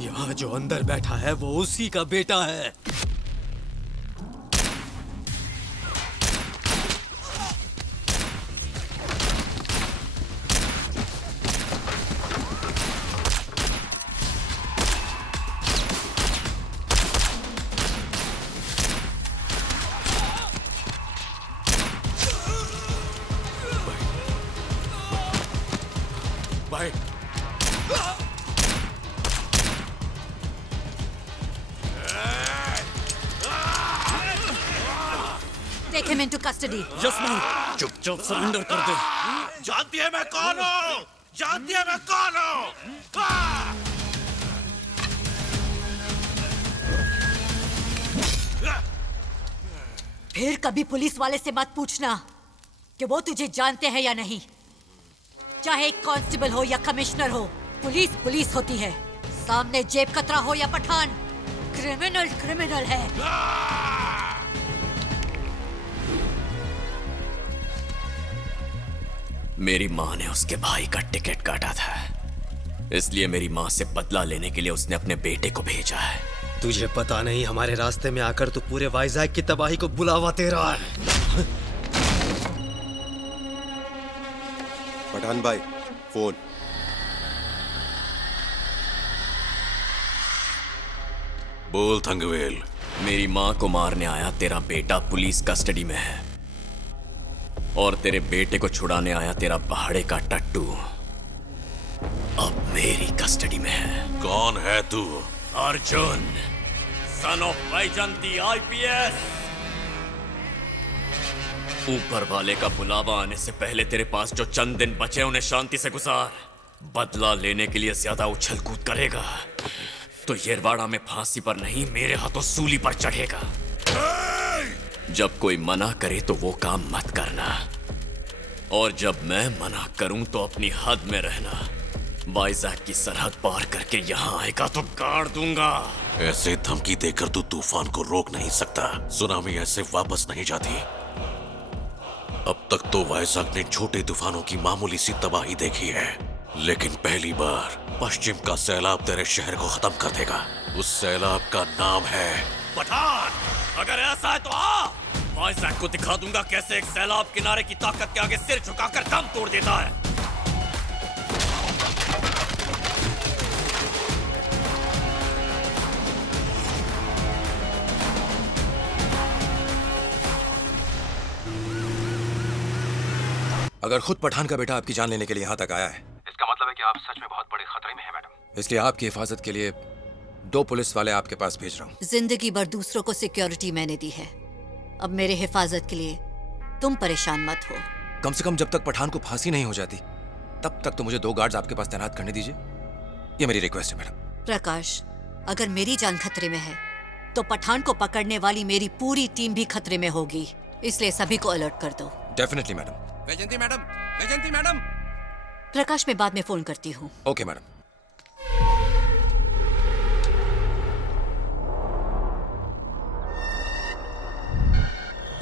यहाँ जो अंदर बैठा है वो उसी का बेटा है। भाई Take him into custody. Yes ma'am. चुपचाप सरेंडर कर दे। जानती है मैं कौन हूँ? जानती है मैं कौन हूँ? फिर कभी पुलिस वाले से मत पूछना कि वो तुझे जानते हैं या नहीं। चाहे एक कांस्टेबल हो या कमिश्नर हो, पुलिस पुलिस होती है। सामने जेब कतरा हो या पठान, क्रिमिनल क्रिमिनल है। मेरी माँ ने उसके भाई का टिकट काटा था, इसलिए मेरी माँ से बदला लेने के लिए उसने अपने बेटे को भेजा है। तुझे पता नहीं हमारे रास्ते में आकर तू पूरे वाइजैक की तबाही को बुलावा दे रहा है। पठान भाई फोन। बोल थंगवेल। मेरी माँ को मारने आया तेरा बेटा पुलिस कस्टडी में है, और तेरे बेटे को छुड़ाने आया तेरा पहाड़े का टट्टू अब मेरी कस्टडी में है। कौन है तू? Arjun, son of Vaijanti IPS. ऊपर वाले का बुलावा आने से पहले तेरे पास जो चंद दिन बचे उन्हें शांति से गुजार। बदला लेने के लिए ज्यादा उछल कूद करेगा तो येरवाड़ा में फांसी पर नहीं, मेरे हाथों सूली पर चढ़ेगा। जब कोई मना करे तो वो काम मत करना, और जब मैं मना करूं तो अपनी हद में रहना। वाइजैक की सरहद पार करके यहाँ आएगा तो गाड़ दूंगा। ऐसे धमकी देकर तू तूफान को रोक नहीं सकता। सुनामी ऐसे वापस नहीं जाती। अब तक तो वाइजैक ने छोटे तूफानों की मामूली सी तबाही देखी है, लेकिन पहली बार पश्चिम का सैलाब तेरे शहर को खत्म कर देगा। उस सैलाब का नाम है पठान। अगर ऐसा है तो आ, वाइजैक को दिखा दूंगा कैसे एक सैलाब किनारे की ताकत के आगे सिर झुकाकर दम तोड़ देता है। अगर खुद पठान का बेटा आपकी जान लेने के लिए यहाँ तक आया है, इसका मतलब है कि आप सच में बहुत बड़े खतरे में हैं मैडम। इसलिए आपकी हिफाजत के लिए 2 पुलिस वाले आपके पास भेज रहा हूँ। जिंदगी भर दूसरों को सिक्योरिटी मैंने दी है, अब मेरे हिफाजत के लिए तुम परेशान मत हो। कम से कम जब तक पठान को फांसी नहीं हो जाती तब तक तो मुझे 2 गार्ड्स आपके पास तैनात करने दीजिए। ये मेरी रिक्वेस्ट है मैडम। प्रकाश, अगर मेरी जान खतरे में है तो पठान को पकड़ने वाली मेरी पूरी टीम भी खतरे में होगी, इसलिए सभी को अलर्ट कर दो। Definitely madam. Vaijanti madam, Vaijanti madam. Prakash, मैं बाद में फोन करती हूँ। Okay madam.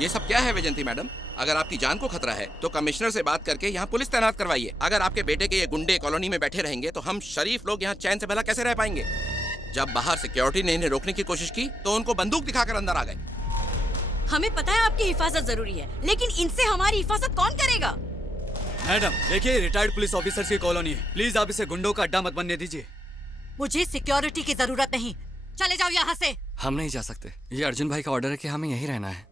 ये सब क्या है वैजंती मैडम? अगर आपकी जान को खतरा है तो कमिश्नर से बात करके यहाँ पुलिस तैनात करवाइए। अगर आपके बेटे के ये गुंडे कॉलोनी में बैठे रहेंगे तो हम शरीफ लोग यहाँ चैन से भला कैसे रह पाएंगे? जब बाहर सिक्योरिटी ने इन्हें रोकने की कोशिश की तो उनको बंदूक दिखाकर अंदर आ गए। हमें पता है आपकी हिफाजत जरूरी है, लेकिन इनसे हमारी हिफाजत कौन करेगा? मैडम देखिए, रिटायर्ड पुलिस ऑफिसर्स की कॉलोनी है, प्लीज आप इसे गुंडों का अड्डा मत बनने दीजिए। मुझे सिक्योरिटी की जरूरत नहीं, चले जाओ यहाँ से। हम नहीं जा सकते, ये अर्जुन भाई का ऑर्डर है कि हमें यहीं रहना है।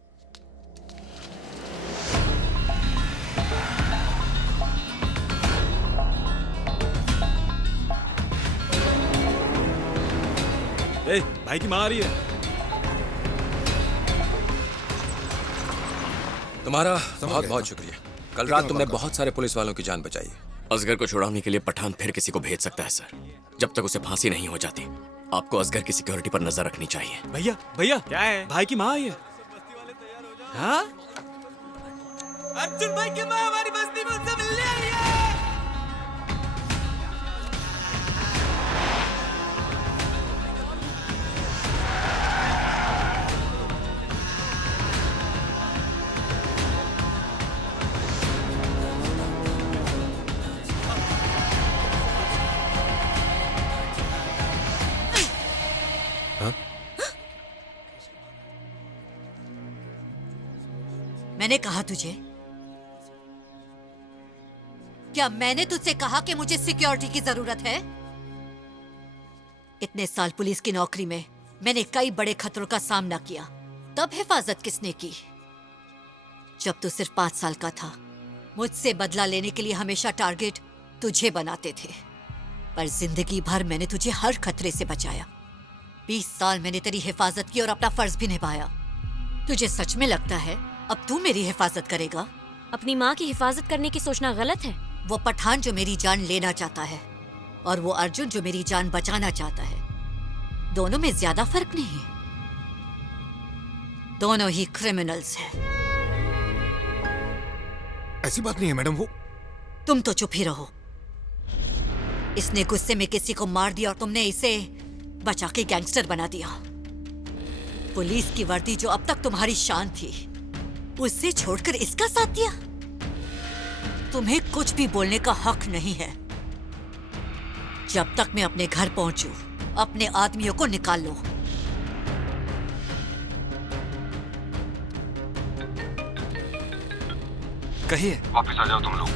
ए, भाई की माँ आ रही है। तुम्हारा बहुत बहुत शुक्रिया। कल रात तुमने बहुत सारे पुलिस वालों की जान बचाई। असगर को छुड़ाने के लिए पठान फिर किसी को भेज सकता है सर, जब तक उसे फांसी नहीं हो जाती। आपको असगर की सिक्योरिटी पर नजर रखनी चाहिए। भैया भैया, क्या है? भाई की माँ आई है। हाँ? अर्जुन भाई की माँ हमारी बस्ती में उनसे मिलने आई है। मैंने कहा तुझे, क्या मैंने तुझसे कहा कि मुझे सिक्योरिटी की जरूरत है? इतने साल पुलिस की नौकरी में मैंने कई बड़े खतरों का सामना किया, तब हिफाजत किसने की? जब तू सिर्फ 5 साल का था, मुझसे बदला लेने के लिए हमेशा टारगेट तुझे बनाते थे, पर जिंदगी भर मैंने तुझे हर खतरे से बचाया। 20 साल मैंने तेरी हिफाजत की और अपना फर्ज भी निभाया। तुझे सच में लगता है अब तू मेरी हिफाजत करेगा? अपनी माँ की हिफाजत करने की सोचना गलत है। वो पठान जो मेरी जान लेना चाहता है और वो अर्जुन जो मेरी जान बचाना चाहता है, दोनों में ज्यादा फर्क नहीं है। दोनों ही क्रिमिनल्स हैं। ऐसी बात नहीं है मैडम। वो तुम तो चुप ही रहो। इसने गुस्से में किसी को मार दिया और तुमने इसे बचा के गैंगस्टर बना दिया। पुलिस की वर्दी जो अब तक तुम्हारी शान थी, उससे छोड़कर इसका साथ दिया। तुम्हें कुछ भी बोलने का हक नहीं है। जब तक मैं अपने घर पहुंचूं, अपने आदमियों को निकाल लो। कहिए। वापस आ जाओ तुम लोग।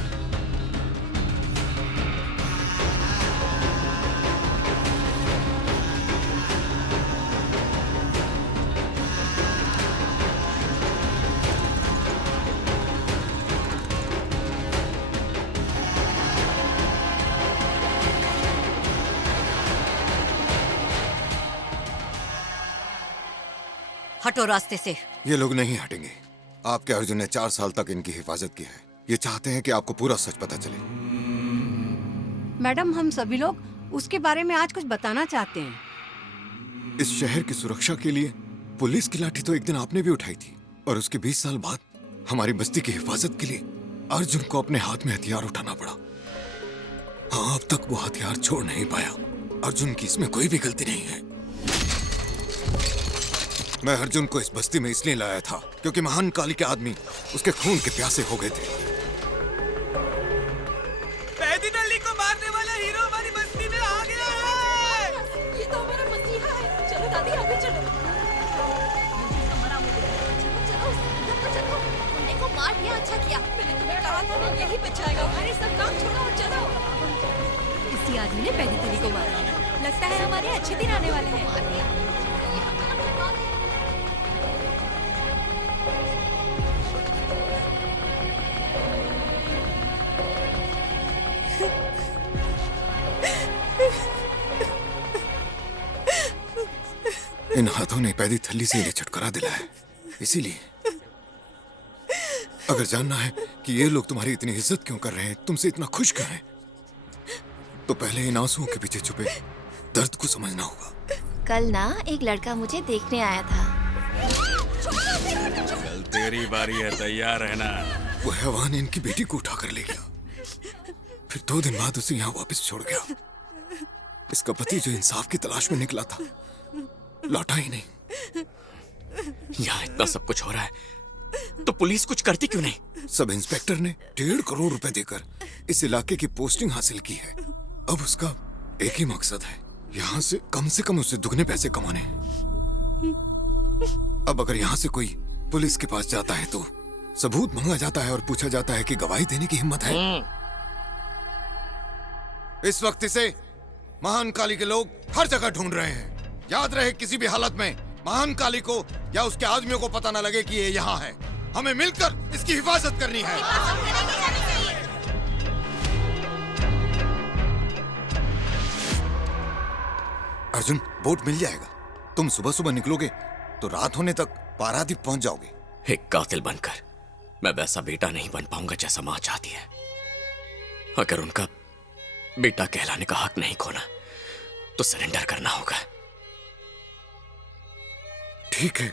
हटो रास्ते से। ये लोग नहीं हटेंगे। आपके अर्जुन ने 4 साल तक इनकी हिफाजत की है। ये चाहते हैं कि आपको पूरा सच पता चले। मैडम, हम सभी लोग उसके बारे में आज कुछ बताना चाहते हैं। इस शहर की सुरक्षा के लिए पुलिस की लाठी तो एक दिन आपने भी उठाई थी, और उसके 20 साल बाद हमारी बस्ती की हिफाजत के लिए अर्जुन को अपने हाथ में हथियार उठाना पड़ा। हाँ, अब तक वो हथियार छोड़ नहीं पाया। अर्जुन की इसमें कोई भी गलती नहीं है। मैं अर्जुन को इस बस्ती में इसलिए लाया था क्योंकि महान काली के आदमी उसके खून के प्यासे हो गए थे। पैदी नल्ली को मारने वाला हीरो हमारी बस्ती में आ गया है। ये तो हमारा मसीहा है। चलो दादी, आगे चलो। तुमने को मार दिया, अच्छा किया। मैंने तुम्हें कहा था ना, यही बचाएगा। हमारे सब काम छोड़ो और चलो। किसी आदमी ने पैदी तली को मारा। लगता है हमारे अच्छे दिन आने वाले हैं। इन हाथों ने पैदी थल्ली से इन्हें छुटकारा दिलाया है। इसीलिए अगर जानना है कि ये लोग तुम्हारी इतनी इज्जत क्यों कर रहे हैं, तुमसे इतना खुश क्यों हैं, तो पहले इन आंसुओं के पीछे छुपे दर्द को समझना होगा। कल ना एक लड़का मुझे देखने आया था। चल तेरी बारी है, तैयार रहना। वो हैवान इनकी बेटी को उठा कर ले गया, फिर 2 दिन बाद उसे यहाँ वापस छोड़ गया। इसका पति जो इंसाफ की तलाश में निकला था, लौटा ही नहीं। यहाँ इतना सब कुछ हो रहा है तो पुलिस कुछ करती क्यों नहीं? सब इंस्पेक्टर ने 1.5 करोड़ रुपए देकर इस इलाके की पोस्टिंग हासिल की है। अब उसका एक ही मकसद है, यहाँ से कम उससे दुगने पैसे कमाने। अब अगर यहाँ से कोई पुलिस के पास जाता है तो सबूत मांगा जाता है और पूछा जाता है कि गवाही देने की हिम्मत है। इस वक्त इसे महान काली के लोग हर जगह ढूंढ रहे हैं। याद रहे, किसी भी हालत में महान काली को या उसके आदमियों को पता न लगे कि ये यहाँ है। हमें मिलकर इसकी हिफाजत करनी है। अर्जुन, बोट मिल जाएगा। तुम सुबह सुबह निकलोगे तो रात होने तक पारादीप पहुंच जाओगे। एक कातिल बनकर मैं वैसा बेटा नहीं बन पाऊंगा जैसा मां चाहती है। अगर उनका बेटा कहलाने का हक नहीं खोना तो सरेंडर करना होगा। ठीक है,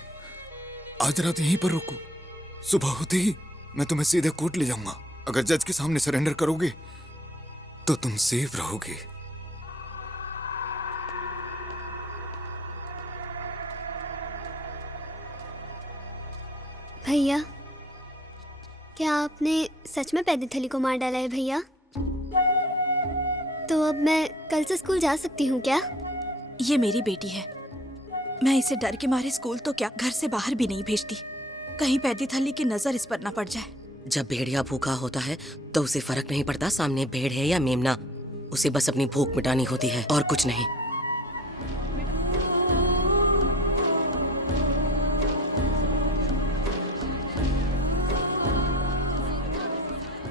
आज रात यहीं पर रुको। सुबह होते ही मैं तुम्हें सीधे कोर्ट ले जाऊंगा। अगर जज के सामने सरेंडर करोगे तो तुम सेफ रहोगे। भैया, क्या आपने सच में पैदी थली को मार डाला है भैया? तो अब मैं कल से स्कूल जा सकती हूँ क्या? ये मेरी बेटी है। मैं इसे डर के मारे स्कूल तो क्या, घर से बाहर भी नहीं भेजती। कहीं पैदी थली की नजर इस पर न पड़ जाए। जब भेड़िया भूखा होता है तो उसे फर्क नहीं पड़ता सामने भेड़ है या मेमना। उसे बस अपनी भूख मिटानी होती है और कुछ नहीं।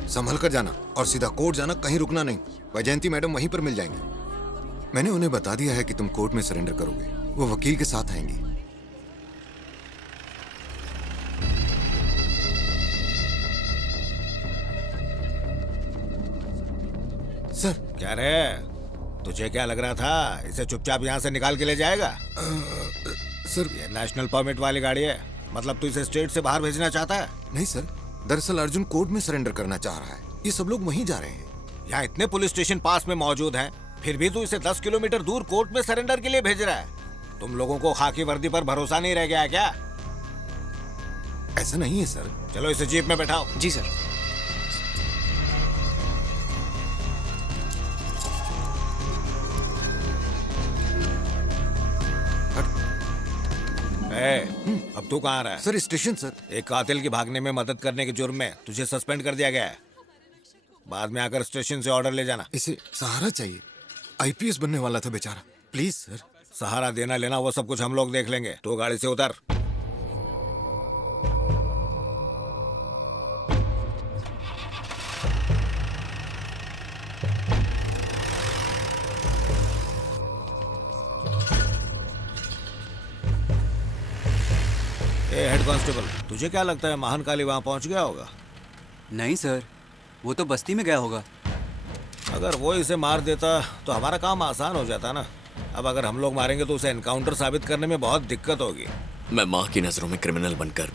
संभल कर जाना और सीधा कोर्ट जाना, कहीं रुकना नहीं। वैजयंती मैडम वहीं पर मिल जाएंगी। मैंने उन्हें बता दिया है कि तुम कोर्ट में सरेंडर करोगे। वो वकील के साथ आएंगी। सर। क्या रे, तुझे क्या लग रहा था इसे चुपचाप यहाँ से निकाल के ले जाएगा? सर, ये नेशनल परमिट वाली गाड़ी है, मतलब तू इसे स्टेट से बाहर भेजना चाहता है? नहीं सर, दरअसल अर्जुन कोर्ट में सरेंडर करना चाह रहा है। ये सब लोग वहीं जा रहे हैं। यहाँ इतने पुलिस स्टेशन पास में मौजूद हैं, फिर भी तू इसे 10 किलोमीटर दूर कोर्ट में सरेंडर के लिए भेज रहा है। तुम लोगों को खाकी वर्दी पर भरोसा नहीं रह गया है क्या? ऐसा नहीं है सर। चलो इसे जीप में बैठाओ। जी सर। अब तू कहाँ रहा है? Sir, station sir. एक कातिल की भागने में मदद करने के जुर्म में तुझे सस्पेंड कर दिया गया है। बाद में आकर स्टेशन से ऑर्डर ले जाना। इसे सहारा चाहिए, आईपीएस बनने वाला था बेचारा। Please sir. सहारा देना लेना वो सब कुछ हम लोग देख लेंगे। तो गाड़ी से उतर। कांस्टेबल, तुझे क्या लगता है महान काली वहाँ पहुँच गया होगा? नहीं सर, वो तो बस्ती में गया होगा। अगर वो इसे मार देता तो हमारा काम आसान हो जाता ना। अब अगर हम लोग मारेंगे तो उसे एनकाउंटर साबित करने में बहुत दिक्कत होगी। मैं माँ की नजरों में क्रिमिनल बनकर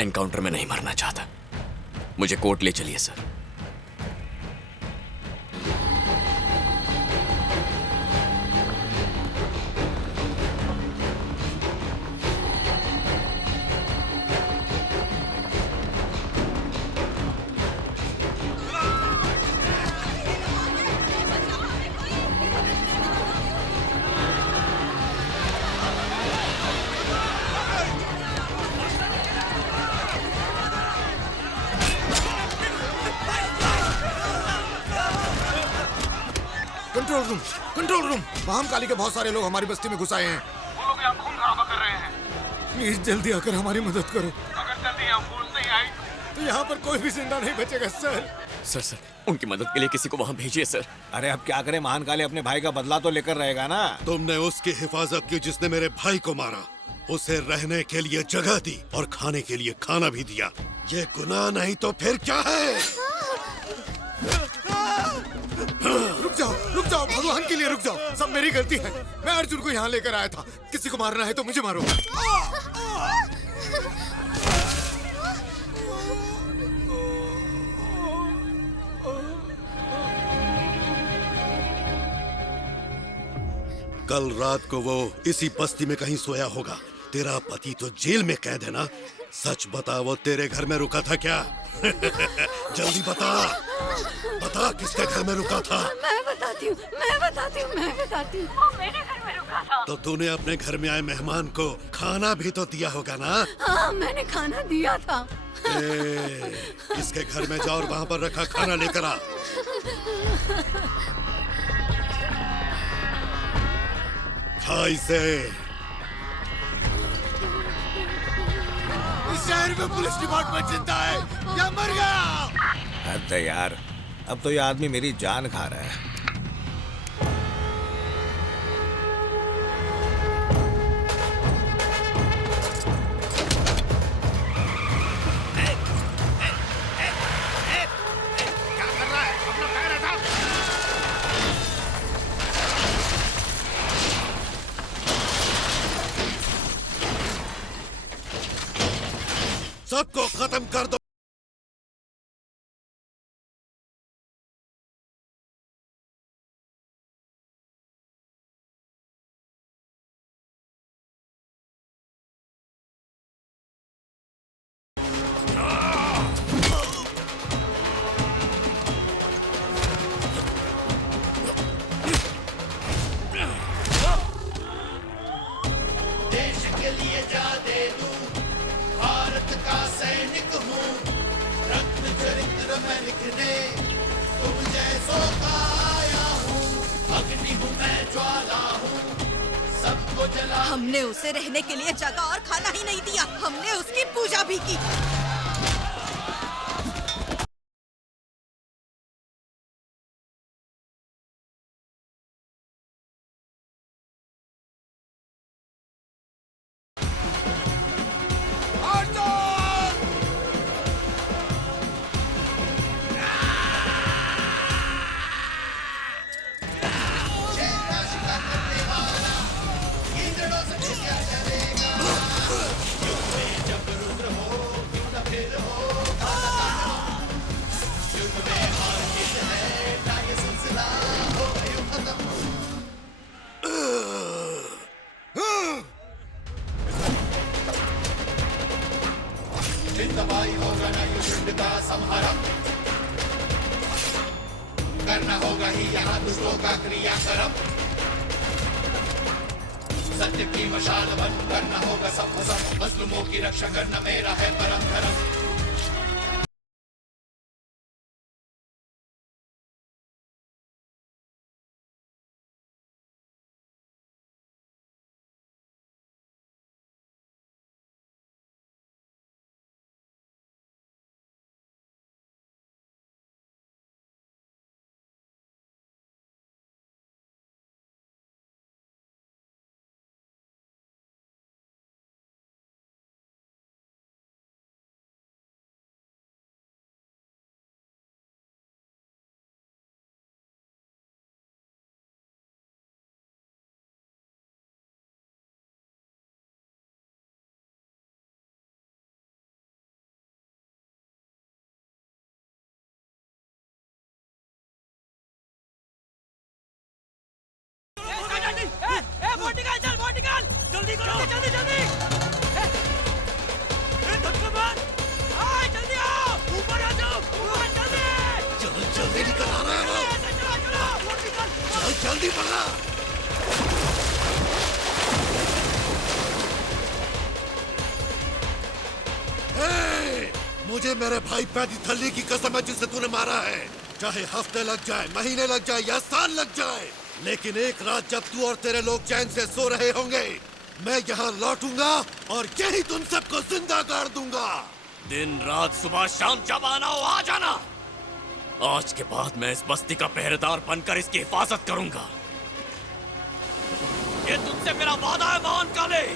एनकाउंटर में नहीं मरना चाहता। मुझे कोर्ट ले चलिए सर। कंट्रोल रूम, महान काली के बहुत सारे लोग हमारी बस्ती में घुस आए हैं। वो लोग यहाँ खून खराबा कर रहे हैं। प्लीज जल्दी आकर हमारी मदद करो। अगर जल्दी यहाँ पुलिस नहीं आई तो यहाँ पर कोई भी जिंदा नहीं बचेगा सर। सर उनकी मदद के लिए किसी को वहाँ भेजिए सर। अरे अब क्या करें, महान काली अपने भाई का बदला तो लेकर रहेगा ना। तुमने उसकी हिफाजत की जिसने मेरे भाई को मारा, उसे रहने के लिए जगह दी और खाने के लिए खाना भी दिया। ये गुनाह नहीं तो फिर क्या है? रुक जाओ, भगवान के लिए रुक जाओ। सब मेरी गलती है। मैं अर्जुन को यहाँ लेकर आया था। किसी को मारना है तो मुझे मारो। कल रात को वो इसी बस्ती में कहीं सोया होगा। तेरा पति तो जेल में कैद है ना? सच बता, वो तेरे घर में रुका था क्या? जल्दी बता, बता किसके घर में रुका था? मैं बताती हूँ। वो मेरे घर में रुका था। तो तूने अपने घर में आए मेहमान को खाना भी तो दिया होगा ना? हाँ, मैंने खाना दिया था। इसके घर में जाओ और वहाँ पर रखा खाना लेकर आ। खा इसे। इस शहर में पुलिस डिपार्टमेंट जिंदा है या मर गया? हद है यार, अब तो ये आदमी मेरी जान खा रहा है। क्या कर रहा है? अपना पैर हटा। सबको खत्म कर दो। देश के लिए जा दे दूं, भारत का सैनिक हूँ। रक्त चरित्र में लिखने तुम जैसों का आया हूँ। अग्नि हूँ मैं, ज्वाला हूँ, सबको जला। हमने उसे रहने के लिए जगह और खाना ही नहीं दिया, हमने उसकी पूजा भी की। जिंदबाई होगा ना युद्ध का संहारक। करना होगा ही यहाँ दुष्टों का क्रियाक्रम। सत्य की मशाल बन करना होगा सब मजलूमों की रक्षा करना मेरा है परम धर्म। जल्दी निकल, आ रहा है वो। चल जल्दी पकड़ा। मुझे मेरे भाई पैदी थल्ली की कसम है जिसे तूने मारा है। चाहे हफ्ते लग जाए, महीने लग जाए या साल लग जाए, लेकिन एक रात जब तू और तेरे लोग चैन से सो रहे होंगे, मैं यहाँ लौटूंगा और यही तुम सबको जिंदा गाड़ दूंगा। दिन रात सुबह शाम जब आना हो आ जाना। आज के बाद मैं इस बस्ती का पहरेदार बनकर इसकी हिफाजत करूंगा। ये तुझसे मेरा वादा है महान काले।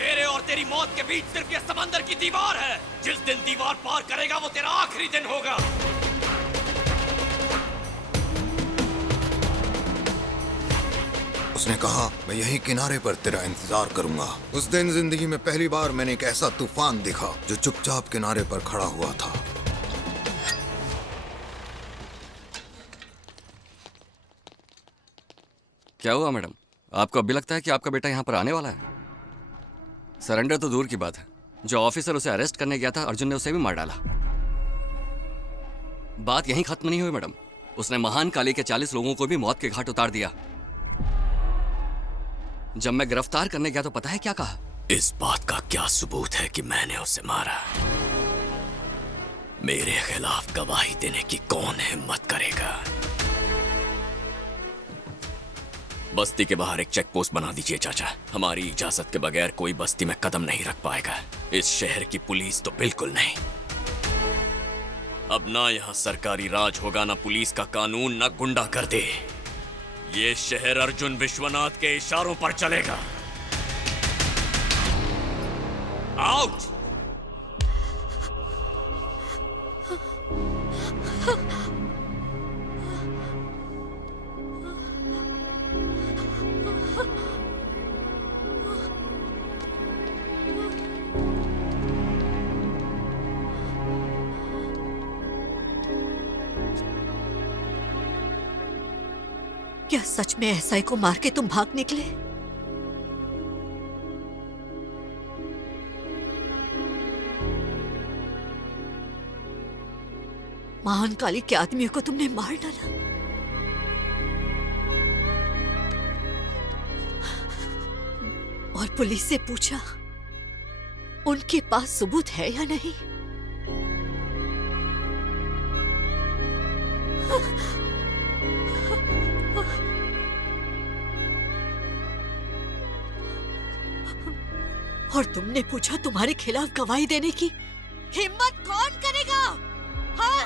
तेरे और तेरी मौत के बीच सिर्फ ये समंदर की दीवार है। जिस दिन दीवार पार करेगा वो तेरा आखिरी दिन होगा। उसने कहा मैं यही किनारे पर तेरा इंतजार करूंगा। उस दिन जिंदगी में पहली बार मैंने एक ऐसा तूफान देखा जो चुपचाप किनारे पर खड़ा हुआ था। क्या हुआ मैडम? आपको अभी लगता है कि आपका बेटा यहाँ पर आने वाला है? सरेंडर तो दूर की बात है, जो ऑफिसर उसे अरेस्ट करने गया था अर्जुन ने उसे भी मार डाला। बात यहीं खत्म नहीं हुई मैडम। उसने महान काली के 40 लोगों को भी मौत के घाट उतार दिया। जब मैं गिरफ्तार करने गया तो पता है क्या कहा? इस बात का क्या सबूत है कि मैंने उसे मारा? मेरे खिलाफ गवाही देने की कौन हिम्मत करेगा? बस्ती के बाहर एक चेक पोस्ट बना दीजिए चाचा। हमारी इजाजत के बगैर कोई बस्ती में कदम नहीं रख पाएगा। इस शहर की पुलिस तो बिल्कुल नहीं। अब ना यहाँ सरकारी राज होगा, ना पुलिस का कानून, ना गुंडागर्दी। ये शहर अर्जुन विश्वनाथ के इशारों पर चलेगा। आउट! क्या सच में एसआई को मार के तुम भाग निकले? महान काली के आदमियों को तुमने मार डाला? और पुलिस से पूछा उनके पास सबूत है या नहीं? और तुमने पूछा तुम्हारे खिलाफ गवाही देने की हिम्मत कौन करेगा? हाँ?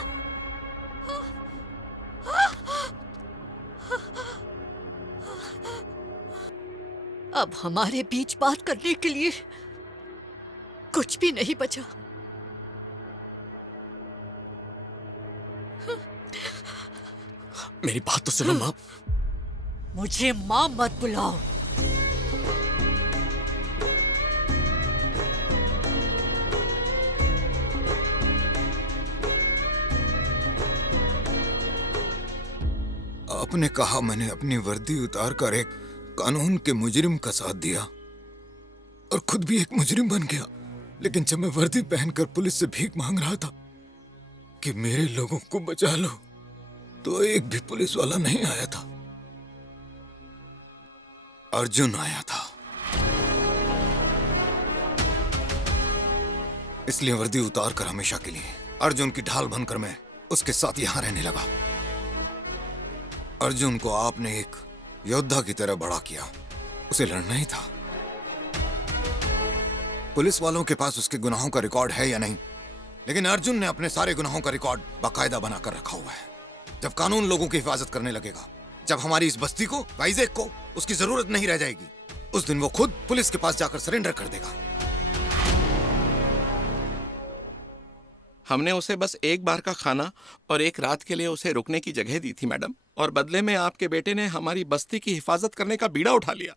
अब हमारे बीच बात करने के लिए कुछ भी नहीं बचा। मेरी बात तो सुनो माँ। मुझे माँ मत बुलाओ। आपने कहा मैंने अपनी वर्दी उतार कर एक कानून के मुजरिम का साथ दिया और खुद भी एक मुजरिम बन गया। लेकिन जब मैं वर्दी पहनकर पुलिस से भीख मांग रहा था कि मेरे लोगों को बचा लो, तो एक भी पुलिस वाला नहीं आया था। अर्जुन आया था। इसलिए वर्दी उतार कर हमेशा के लिए अर्जुन की ढाल बनकर मैं उसके साथ यहां रहने लगा। अर्जुन को आपने एक योद्धा की तरह बड़ा किया। उसे लड़ना ही था। पुलिस वालों के पास उसके गुनाहों का रिकॉर्ड है या नहीं, लेकिन अर्जुन ने अपने सारे गुनाहों का रिकॉर्ड बाकायदा बनाकर रखा हुआ है। जब कानून लोगों की हिफाजत करने लगेगा, जब हमारी इस बस्ती को, वाइजेक को उसकी जरूरत नहीं रह जाएगी, उस दिन वो खुद पुलिस के पास जाकर सरेंडर कर देगा। हमने उसे बस एक बार का खाना और एक रात के लिए उसे रुकने की जगह दी थी मैडम, और बदले में आपके बेटे ने हमारी बस्ती की हिफाजत करने का बीड़ा उठा लिया।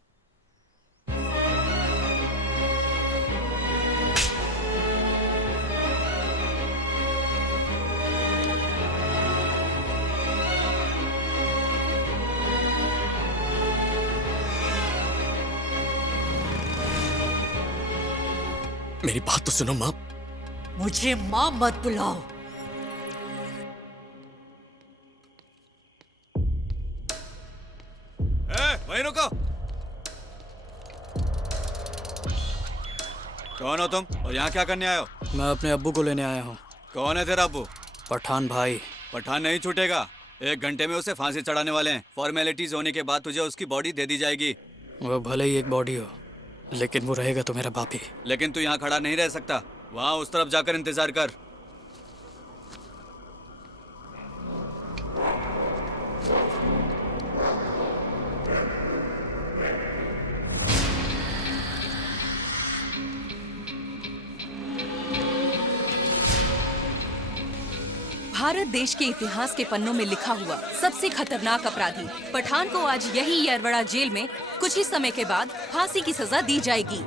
मेरी बात तो सुनो माँ। मुझे माँ मत बुलाओ। वहीं रुको। कौन हो तुम और यहाँ क्या करने आए हो? मैं अपने अब्बू को लेने आया हूँ। कौन है तेरा अब्बू? पठान भाई। पठान नहीं छूटेगा। 1 घंटे में उसे फांसी चढ़ाने वाले हैं। फॉर्मेलिटीज होने के बाद तुझे उसकी बॉडी दे दी जाएगी। वो भले ही एक बॉडी हो, लेकिन वो रहेगा तो मेरा बाप ही। लेकिन तू यहाँ खड़ा नहीं रह सकता। वहाँ उस तरफ जाकर इंतजार कर। भारत देश के इतिहास के पन्नों में लिखा हुआ सबसे खतरनाक अपराधी पठान को आज यही यरवड़ा जेल में कुछ ही समय के बाद फांसी की सजा दी जाएगी।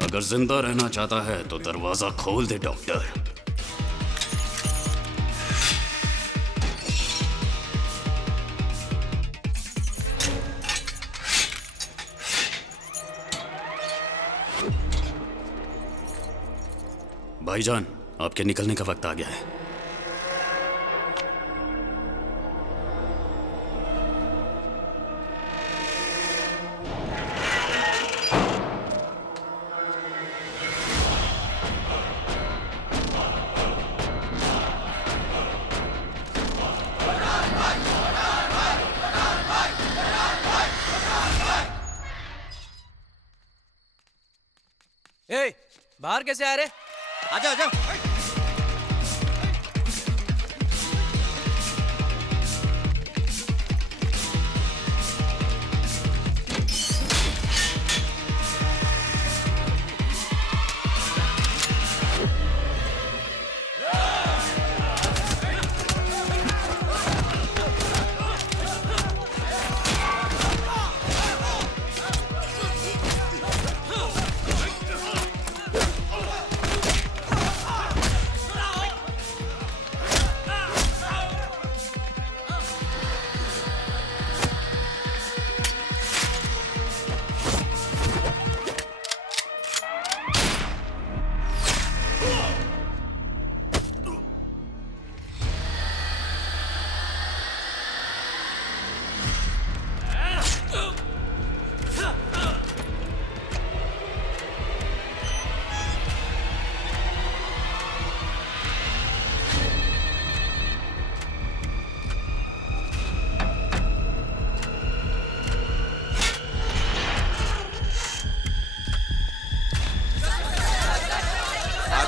अगर जिंदा रहना चाहता है तो दरवाजा खोल दे डॉक्टर। भाईजान, आपके निकलने का वक्त आ गया है। ए, बाहर कैसे आ रहे? आजा आजा।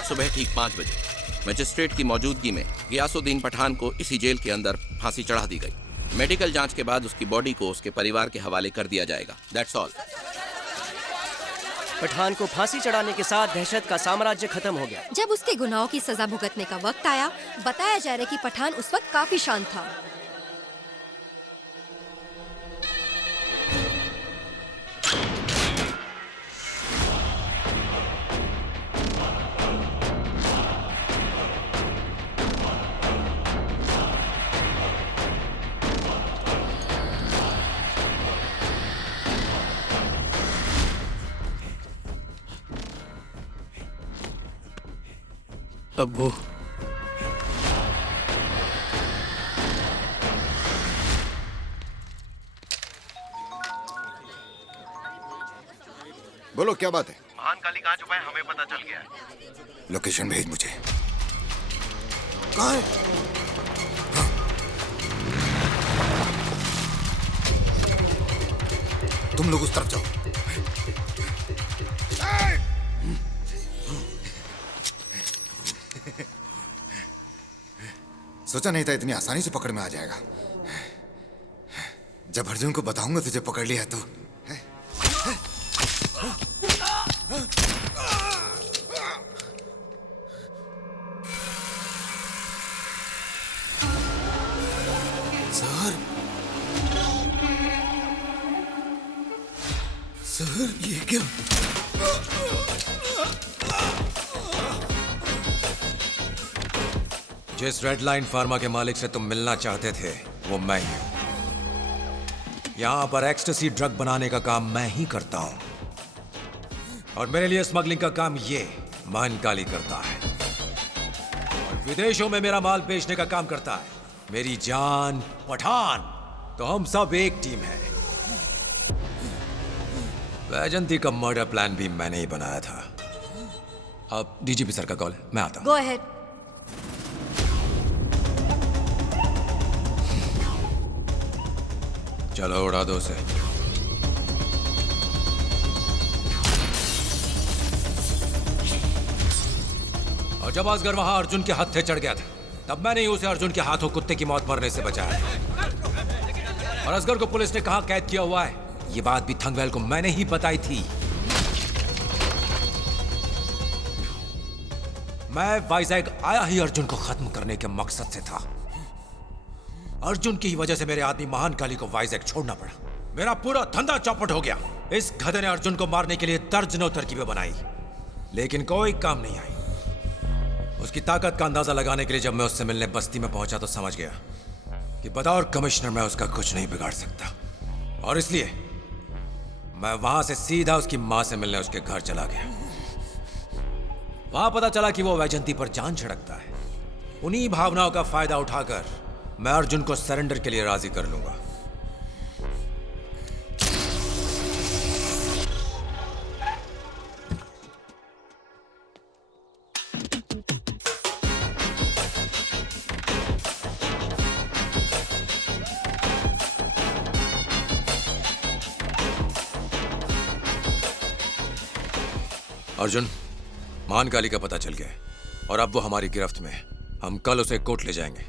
सुबह ठीक 5 बजे मजिस्ट्रेट की मौजूदगी में गियासुद्दीन पठान को इसी जेल के अंदर फांसी चढ़ा दी गई। मेडिकल जांच के बाद उसकी बॉडी को उसके परिवार के हवाले कर दिया जाएगा। That's all. पठान को फांसी चढ़ाने के साथ दहशत का साम्राज्य खत्म हो गया। जब उसके गुनाहों की सजा भुगतने का वक्त आया, बताया जा रहा है कि पठान उस वक्त काफी शांत था। अब्बू, बोलो क्या बात है? महान काली कहाँ छुपा है हमें पता चल गया है। लोकेशन भेज मुझे। कहाँ है? हाँ। तुम लोग उस तरफ जाओ। सोचा नहीं था इतनी आसानी से पकड़ में आ जाएगा। जब अर्जुन को बताऊंगा तुझे पकड़ लिया तो। सर ये क्या? जिस रेड लाइन फार्मा के मालिक से तुम मिलना चाहते थे वो मैं ही हूं। यहां पर एक्सटेसी ड्रग बनाने का काम मैं ही करता हूं, और मेरे लिए स्मगलिंग का काम ये महानकाली करता है, और विदेशों में मेरा माल बेचने का काम करता है मेरी जान पठान। तो हम सब एक टीम है। वैजंती का मर्डर प्लान भी मैंने ही बनाया था। अब डीजीपी सर का कॉल है, मैं आता हूं। Go ahead. चलो उड़ा दो उसे। और जब असगर वहां अर्जुन के हत्थे चढ़ गया था, तब मैंने ही उसे अर्जुन के हाथों कुत्ते की मौत मरने से बचाया। और असगर को पुलिस ने कहां कैद किया हुआ है, ये बात भी थंगवेल को मैंने ही बताई थी। मैं वाइजैग आया ही अर्जुन को खत्म करने के मकसद से था। अर्जुन की ही वजह से मेरे आदमी महानकाली को वाइजैग छोड़ना पड़ा। मेरा पूरा धंधा चौपट हो गया। इस गधे ने अर्जुन को मारने के लिए दर्जनों तरकीबें बनाई, लेकिन कोई काम नहीं आई। उसकी ताकत का अंदाजा लगाने के लिए जब मैं उससे मिलने बस्ती में पहुंचा तो समझ गया कि बतौर कमिश्नर मैं उसका कुछ नहीं बिगाड़ सकता, और इसलिए मैं वहां से सीधा उसकी मां से मिलने उसके घर चला गया। वहां पता चला कि वो वैजंती पर जान छिड़कता है। उन्हीं भावनाओं का फायदा उठाकर मैं अर्जुन को सरेंडर के लिए राजी कर लूंगा। अर्जुन, महानकाली का पता चल गया है और अब वो हमारी गिरफ्त में है। हम कल उसे कोर्ट ले जाएंगे।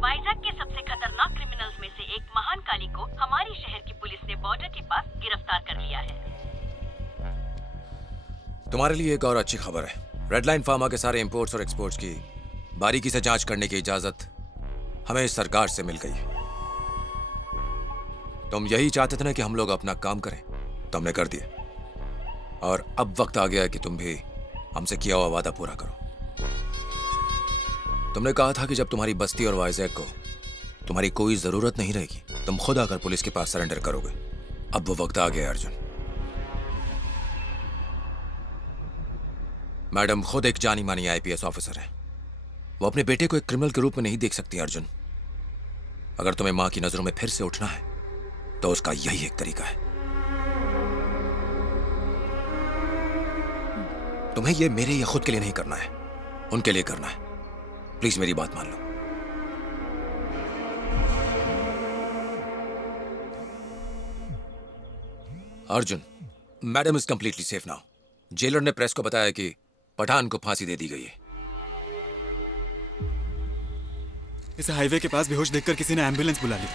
वाइजैग के सबसे खतरनाक क्रिमिनल्स में से एक महानकाली को हमारी शहर की पुलिस ने बॉर्डर के पास गिरफ्तार कर लिया है। तुम्हारे लिए एक और अच्छी खबर है। रेडलाइन फार्मा के सारे इंपोर्ट्स और एक्सपोर्ट्स की बारीकी से जांच करने की इजाजत हमें इस सरकार से मिल गई है। तुम यही चाहते थे ना कि हम लोग अपना काम करें, तो हमने कर दिया। और अब वक्त आ गया है कि तुम भी हमसे किया हुआ वादा पूरा करो। तुमने कहा था कि जब तुम्हारी बस्ती और वाइजैग को तुम्हारी कोई जरूरत नहीं रहेगी, तुम खुद आकर पुलिस के पास सरेंडर करोगे। अब वो वक्त आ गया है अर्जुन। मैडम खुद एक जानी मानी आईपीएस ऑफिसर है। वो अपने बेटे को एक क्रिमिनल के रूप में नहीं देख सकती अर्जुन। अगर तुम्हें मां की नजरों में फिर से उठना है तो उसका यही एक तरीका है। तुम्हें ये मेरे या खुद के लिए नहीं करना है, उनके लिए करना है। प्लीज मेरी बात मान लो। Arjun, madam is completely safe now. Jailer ने प्रेस को बताया कि पठान को फांसी दे दी गई है। इसे हाईवे के पास बेहोश देखकर किसी ने एम्बुलेंस बुला ली।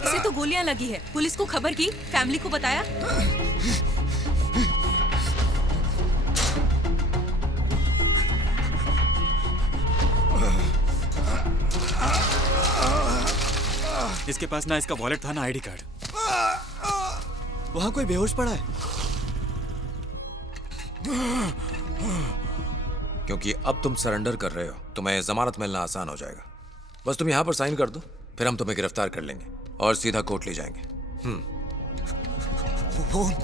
इसे तो गोलियां लगी है। पुलिस को खबर की, फैमिली को बताया? इसके पास ना इसका वॉलेट था ना आईडी कार्ड। वहां कोई बेहोश पड़ा है। क्योंकि अब तुम सरेंडर कर रहे हो, तुम्हें जमानत मिलना आसान हो जाएगा। बस तुम यहां पर साइन कर दो, फिर हम तुम्हें गिरफ्तार कर लेंगे और सीधा कोर्ट ले जाएंगे। फोन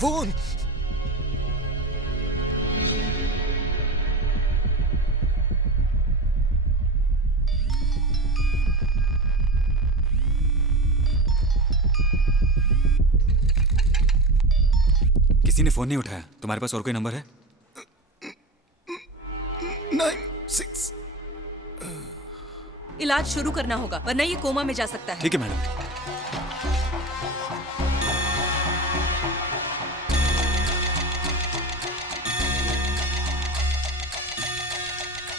फोन किसी ने फोन नहीं उठाया। तुम्हारे पास और कोई नंबर है? 96। इलाज शुरू करना होगा, वरना ये कोमा में जा सकता है। ठीक है मैडम।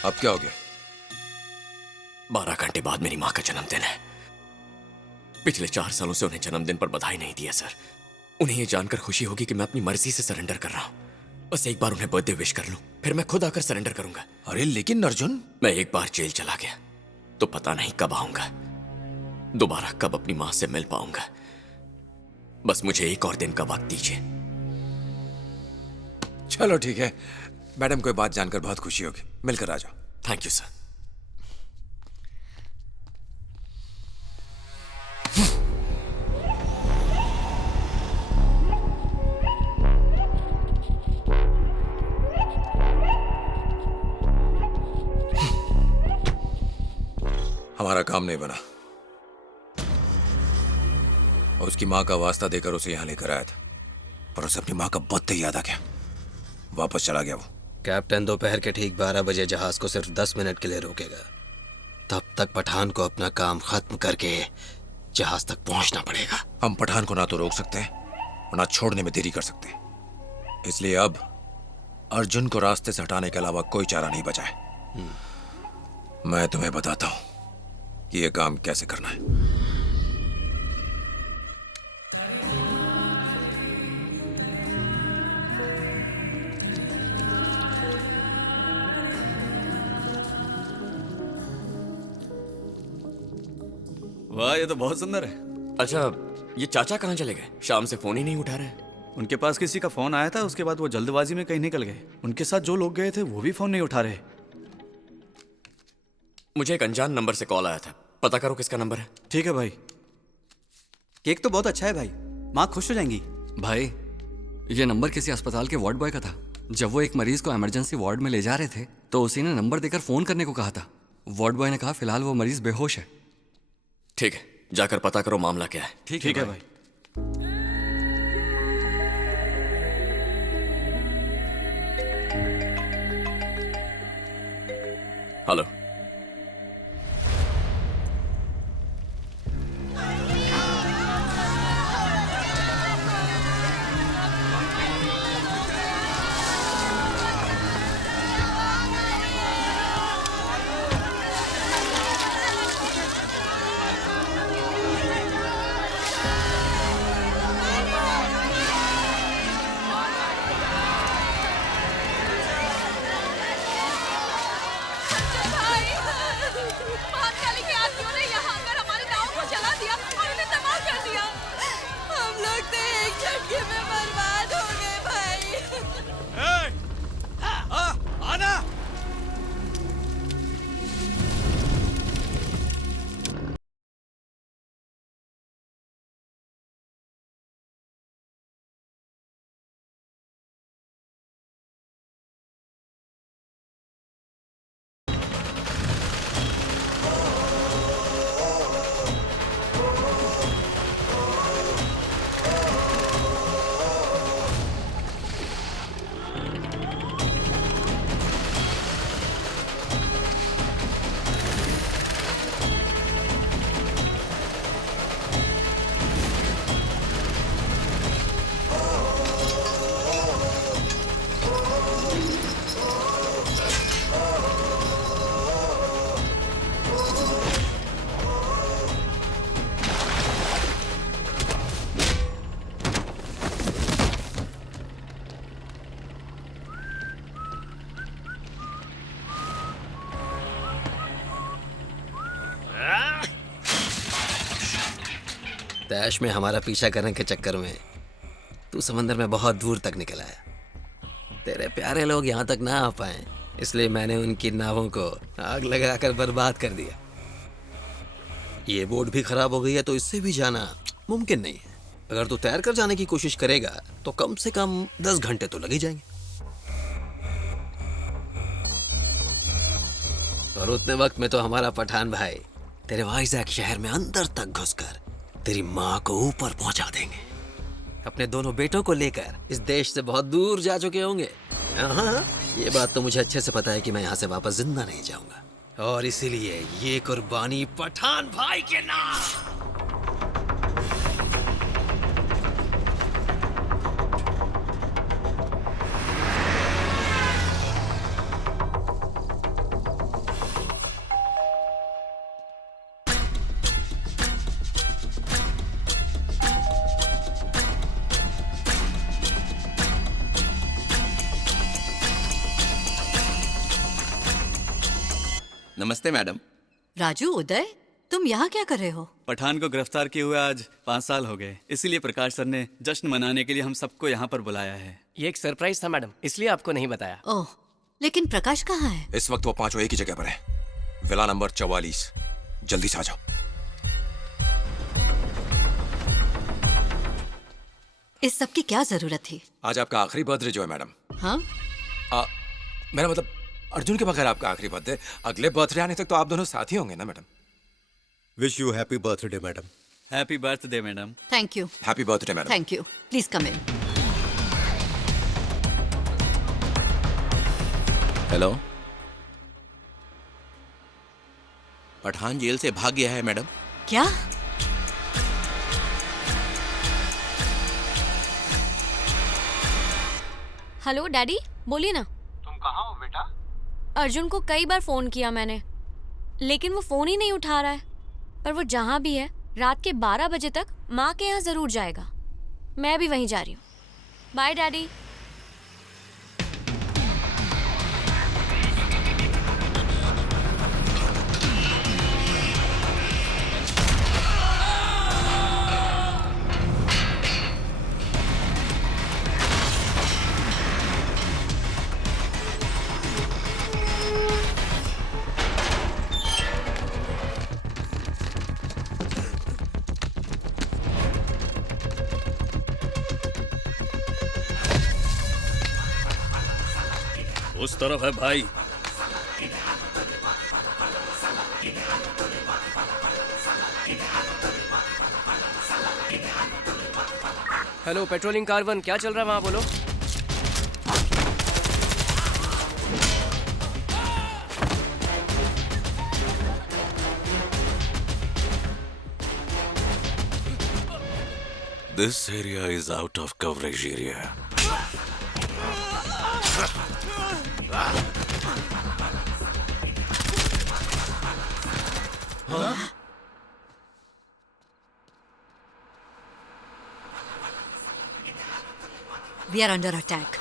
अब क्या हो गया? 12 घंटे बाद मेरी माँ का जन्मदिन है। पिछले 4 सालों से उन्हें जन्मदिन पर बधाई नहीं दिया सर। उन्हें यह जानकर खुशी होगी कि मैं अपनी मर्जी से सरेंडर कर रहा हूं। बस एक बार उन्हें बर्थडे विश कर लूं, फिर मैं खुद आकर सरेंडर करूंगा। अरे लेकिन अर्जुन, मैं एक बार जेल चला गया तो पता नहीं कब आऊंगा, दोबारा कब अपनी मां से मिल पाऊंगा। बस मुझे एक और दिन का वक्त दीजिए, चलो ठीक है, मैडम को बात जानकर बहुत खुशी होगी। मिलकर आ जाओ। Thank you sir. हमारा काम नहीं बना। उसकी माँ का वास्ता देकर उसे यहाँ लेकर आया था, पर उसे अपनी माँ का बहुत याद आ गया। वापस चला गया वो। कैप्टन दोपहर के ठीक 12 बजे जहाज को सिर्फ 10 मिनट के लिए रोकेगा। तब तक पठान को अपना काम खत्म करके जहाज तक पहुंचना पड़ेगा। हम पठान को ना तो रोक सकते हैं और ना छोड़ने में देरी कर सकते हैं। इसलिए अब अर्जुन को रास्ते से हटाने के अलावा कोई चारा नहीं बचा है। मैं तुम्हें बताता हूं कि यह काम कैसे करना है। वाह, ये तो बहुत सुंदर है। अच्छा, ये चाचा कहाँ चले गए? शाम से फोन ही नहीं उठा रहे। उनके पास किसी का फोन आया था, उसके बाद वो जल्दबाजी में कहीं निकल गए। उनके साथ जो लोग गए थे वो भी फोन नहीं उठा रहे। मुझे एक अनजान नंबर से कॉल आया था, पता करो किसका नंबर है। ठीक है भाई। केक तो बहुत अच्छा है भाई, माँ खुश हो जाएंगी। भाई, ये नंबर किसी अस्पताल के वार्ड बॉय का था। जब वो एक मरीज को इमरजेंसी वार्ड में ले जा रहे थे तो उसी ने नंबर देकर फोन करने को कहा था। वार्ड बॉय ने कहा फिलहाल वो मरीज बेहोश है। ठीक है, जाकर पता करो मामला क्या है। ठीक है भाई। हेलो। तैश में हमारा पीछा करने के चक्कर में तू समंदर में बहुत दूर तक निकल आया। तेरे प्यारे लोग यहाँ तक ना आ पाए, इसलिए मैंने उनकी नावों को आग लगाकर बर्बाद कर दिया। ये बोट भी खराब हो गई है तो इससे भी जाना मुमकिन नहीं है। अगर तू तैर कर जाने की कोशिश करेगा तो कम से कम 10 घंटे तो लग ही जाएंगे। और उतने वक्त में तो हमारा पठान भाई तेरे वाइजैक शहर में अंदर तक घुसकर तेरी माँ को ऊपर पहुंचा देंगे। अपने दोनों बेटों को लेकर इस देश से बहुत दूर जा चुके होंगे। हाँ, ये बात तो मुझे अच्छे से पता है कि मैं यहाँ से वापस जिंदा नहीं जाऊंगा, और इसीलिए ये कुर्बानी पठान भाई के नाम। नमस्ते मैडम। राजू, उदय, तुम यहाँ क्या कर रहे हो? पठान को गिरफ्तार किए हुए आज 5 साल हो गए, इसीलिए प्रकाश सर ने जश्न मनाने के लिए हम सबको यहाँ पर बुलाया है। ये एक सरप्राइज था मैडम, इसलिए आपको नहीं बताया। ओह, लेकिन प्रकाश कहाँ है? इस वक्त वो पांचों एक ही जगह पर है, विला नंबर 44। जल्दी से आ जाओ। इस सब की क्या जरूरत थी? आज आपका आखिरी बर्थडे जो है मैडम। हाँ? मेरा मतलब अर्जुन के बगैर आपका आखिरी बर्थडे। अगले बर्थडे आने तक तो आप दोनों साथ ही होंगे ना madam. Wish you happy birthday madam. Happy birthday madam. Thank you. Happy birthday madam. Thank you. Please come in. Hello, Pathan jail से भाग गया है मैडम। क्या? हेलो डैडी, बोलिए ना। तुम कहाँ हो बेटा? अर्जुन को कई बार फोन किया मैंने, लेकिन वो फोन ही नहीं उठा रहा है। पर वो जहाँ भी है, रात के 12 बजे तक माँ के यहाँ जरूर जाएगा। मैं भी वहीं जा रही हूँ। Bye daddy. उस तरफ है भाई। हेलो पेट्रोलिंग कार 1, क्या चल रहा है वहाँ, बोलो। This area is out of coverage area. We are under attack.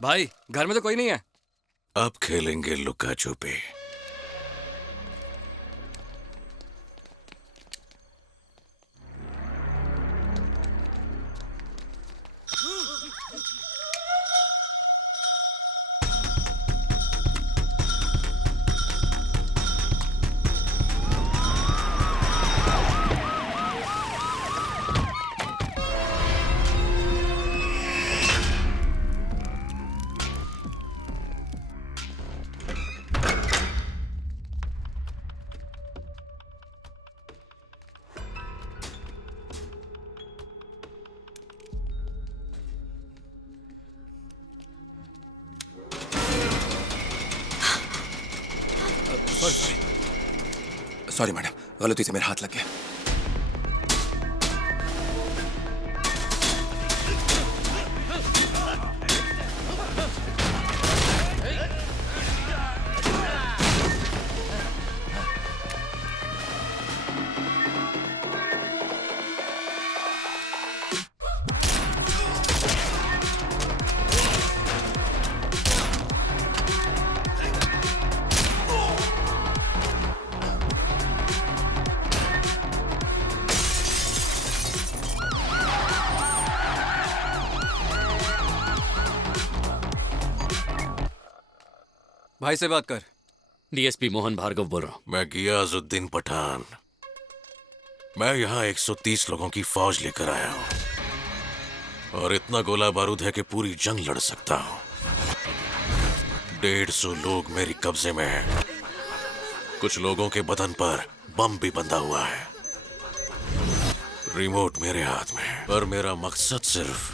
भाई, घर में तो कोई नहीं है। अब खेलेंगे लुका छुपी। सॉरी मैडम, गलती से मेरा हाथ लग गया। भाई से बात कर। डीएसपी मोहन भार्गव बोल रहा हूँ। मैं गियाजुद्दीन पठान। मैं यहाँ 130 लोगों की फौज लेकर आया हूँ और इतना गोला बारूद है कि पूरी जंग लड़ सकता हूँ। 150 लोग मेरी कब्जे में हैं। कुछ लोगों के बदन पर बम भी बंधा हुआ है। रिमोट मेरे हाथ में है और मेरा मकसद सिर्फ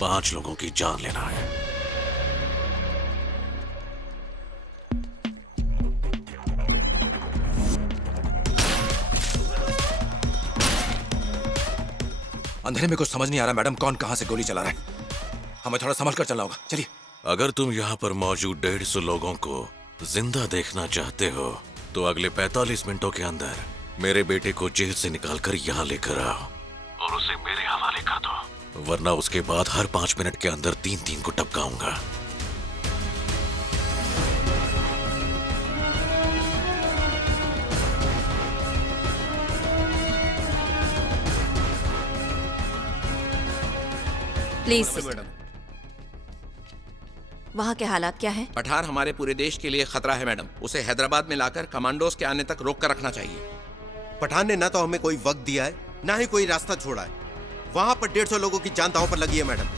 5 लोगों की जान लेना है। अंधेरे में कुछ समझ नहीं आ रहा मैडम, कौन कहां से गोली चला रहा है। हमें थोड़ा समझ कर चलना होगा, चलिए। अगर तुम यहाँ पर मौजूद 150 लोगों को जिंदा देखना चाहते हो तो अगले 45 मिनटों के अंदर मेरे बेटे को जेल से निकालकर यहाँ लेकर आओ और उसे मेरे हवाले कर दो, वरना उसके बाद हर 5 मिनट के अंदर 3-3 को टपकाऊंगा। प्लीज। वहाँ के हालात क्या है? पठान हमारे पूरे देश के लिए खतरा है मैडम। उसे हैदराबाद में लाकर कमांडोज के आने तक रोक कर रखना चाहिए। पठान ने ना तो हमें कोई वक्त दिया है, ना ही कोई रास्ता छोड़ा है। वहां पर 150 लोगों की जान दांव पर लगी है मैडम।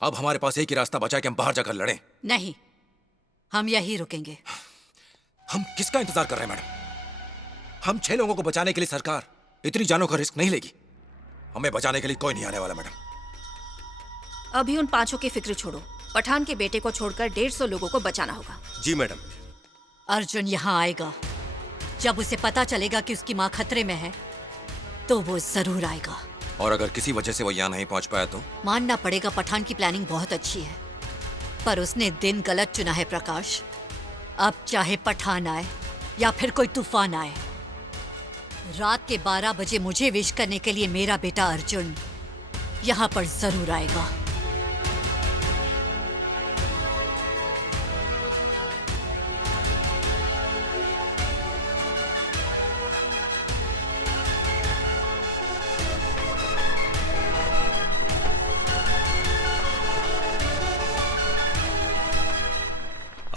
अब हमारे पास एक ही रास्ता बचा कि हम बाहर जाकर लड़ें। नहीं, हम यही रुकेंगे। हम किसका इंतजार कर रहे हैं मैडम? हम 6 लोगों को बचाने के लिए सरकार इतनी जानों का रिस्क नहीं लेगी। हमें बचाने के लिए कोई नहीं आने वाला मैडम। अभी उन 5 की फिक्र छोड़ो। पठान के बेटे को छोड़कर 150 लोगों को बचाना होगा। जी मैडम। अर्जुन यहाँ आएगा। जब उसे पता चलेगा कि उसकी माँ खतरे में है तो वो जरूर आएगा। और अगर किसी वजह से वो यहाँ नहीं पहुंच पाया तो? मानना पड़ेगा पठान की प्लानिंग बहुत अच्छी है, पर उसने दिन गलत चुना है प्रकाश। अब चाहे पठान आए या फिर कोई तूफान आए, रात के 12 बजे मुझे विश करने के लिए मेरा बेटा अर्जुन यहाँ पर जरूर आएगा।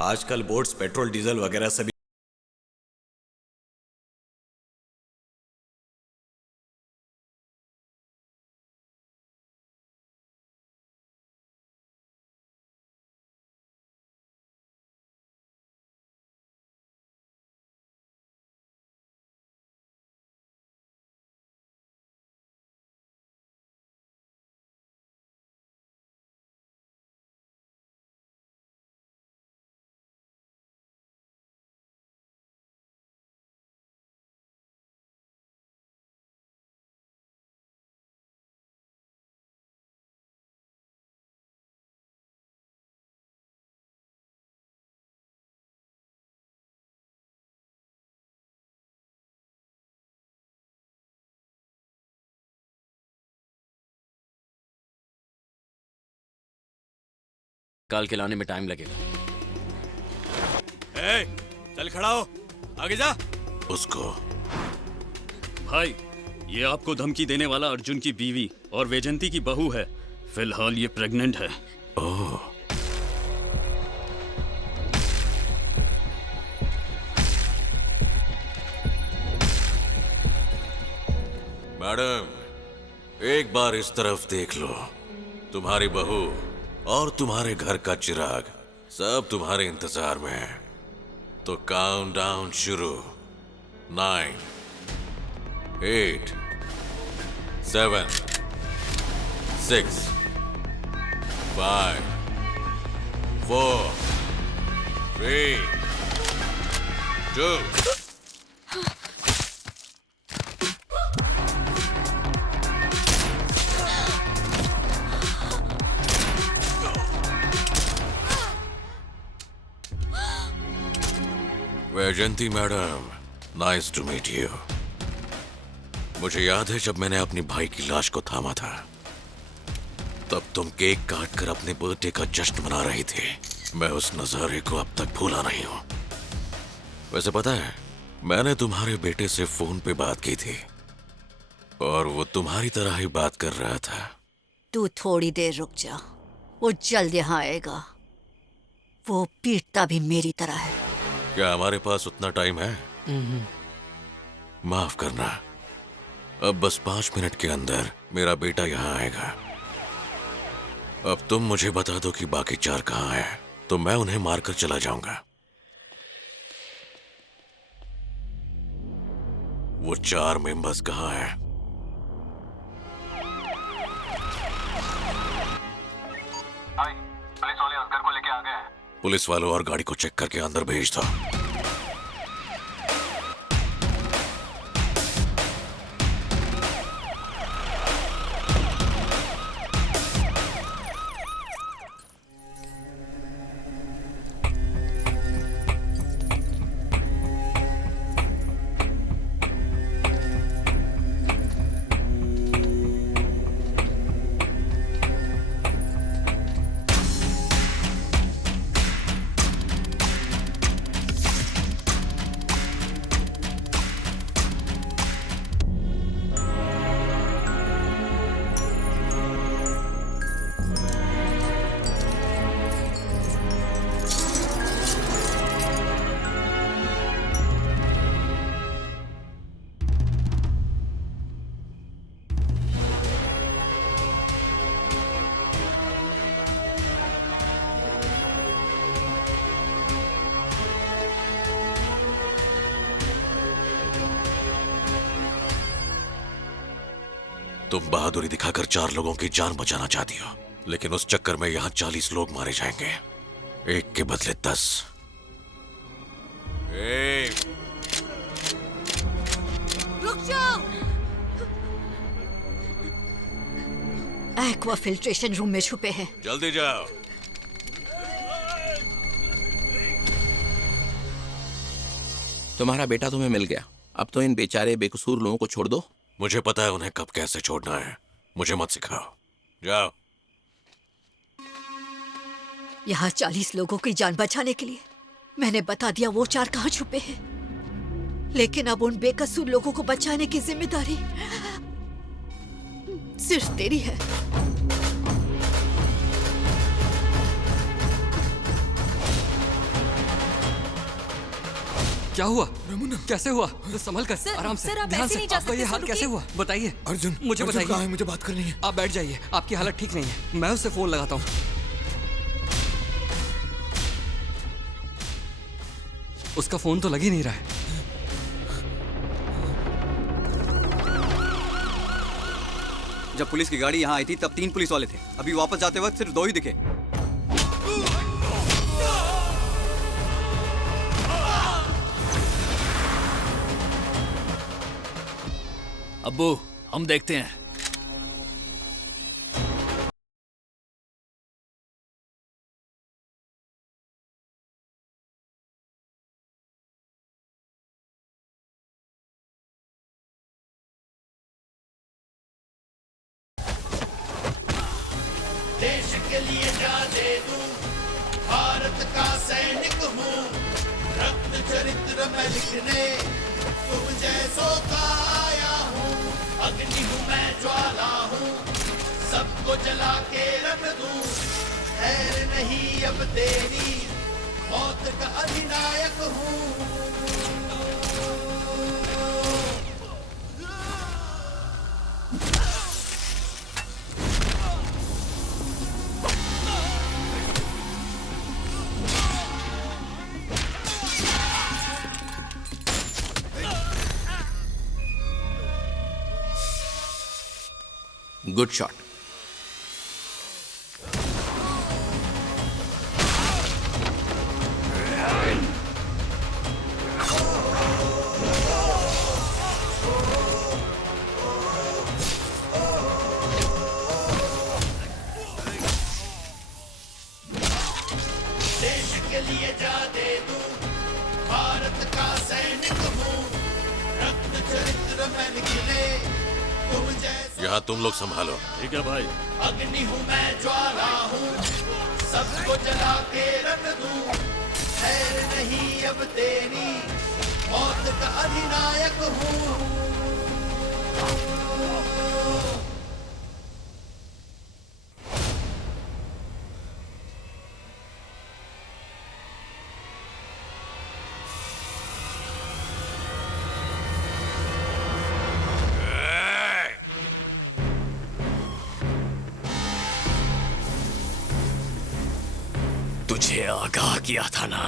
आजकल बोट्स पेट्रोल डीजल वगैरह से भी काल के लाने में टाइम लगेगा। चल खड़ा हो, आगे जा। उसको भाई, ये आपको धमकी देने वाला अर्जुन की बीवी और वैजंती की बहू है। फिलहाल ये प्रेग्नेंट है। ओह, मैडम एक बार इस तरफ देख लो। तुम्हारी बहू और तुम्हारे घर का चिराग सब तुम्हारे इंतजार में है। तो काउंट डाउन शुरू। 9, 8, 7, 6, 5, 4, 3, 2 Vaijanti madam, nice to meet you. मुझे याद है जब मैंने अपनी भाई की लाश को थामा था, तब तुम केक काट कर अपने बर्थडे का जश्न मना रही थी। मैं उस नजारे को अब तक भूला नहीं हूं। वैसे पता है, मैंने तुम्हारे बेटे से फोन पे बात की थी और वो तुम्हारी तरह ही बात कर रहा था। तू थोड़ी देर रुक जा, वो जल्द यहाँ आएगा। वो पीटता भी मेरी तरह है। क्या हमारे पास उतना टाइम है? माफ करना, अब बस 5 मिनट के अंदर मेरा बेटा यहाँ आएगा। अब तुम मुझे बता दो कि बाकी 4 कहाँ हैं, तो मैं उन्हें मारकर चला जाऊंगा। वो 4 मेंबर्स कहाँ हैं? पुलिस वाले असगर को लेके आ गए हैं। पुलिस वालों और गाड़ी को चेक करके अंदर भेज दो। तुम बहादुरी दिखाकर 4 लोगों की जान बचाना चाहती हो, लेकिन उस चक्कर में यहाँ 40 लोग मारे जाएंगे, एक के बदले 10। रुक जाओ। एक्वा फिल्ट्रेशन रूम में छुपे हैं। जल्दी जाओ। तुम्हारा बेटा तुम्हें मिल गया, अब तो इन बेचारे बेकसूर लोगों को छोड़ दो। मुझे पता है उन्हें कब कैसे छोड़ना है, मुझे मत सिखाओ। जाओ। यहाँ 40 लोगों की जान बचाने के लिए मैंने बता दिया वो 4 कहाँ छुपे हैं, लेकिन अब उन बेकसूर लोगों को बचाने की जिम्मेदारी सिर्फ तेरी है। क्या हुआ? कैसे हुआ? संभल कर, आराम से, सर, आप ध्यान ऐसे से। नहीं जा आपका ये सकते, हाल सर, कैसे रुकिए। हुआ? बताइए। अर्जुन, मुझे अर्जुन कहाँ है? बताइए। मुझे बात करनी है। आप बैठ जाइए, आपकी हालत ठीक नहीं है, मैं उससे फोन लगाता हूँ। उसका फोन तो लग ही नहीं रहा है। जब पुलिस की गाड़ी यहाँ आई थी तब 3 पुलिस वाले थे, अभी वापस जाते वक्त सिर्फ 2 ही दिखे। अब्बू, हम देखते हैं। देश के लिए जा दे दूं, भारत का सैनिक हूँ, रक्त चरित्र में लिखने तुम जैसों का आया हूँ। अग्नि हूँ मैं, ज्वाला हूँ, सबको जला के रख दूं। खैर नहीं अब तेरी, मौत का अधिनायक हूँ। Good shot. देश के लिए जा दे दूं, भारत का सैनिक हूँ, रक्त चरित्र में निकले तुम जैसे। यहाँ तुम लोग संभालो। ठीक है भाई। अग्नि हूँ मैं, ज्वाला हूँ, सबको जला के रख दूं। खैर नहीं अब तेरी, मौत का अधिनायक हूँ। तुझे आगाह किया था ना,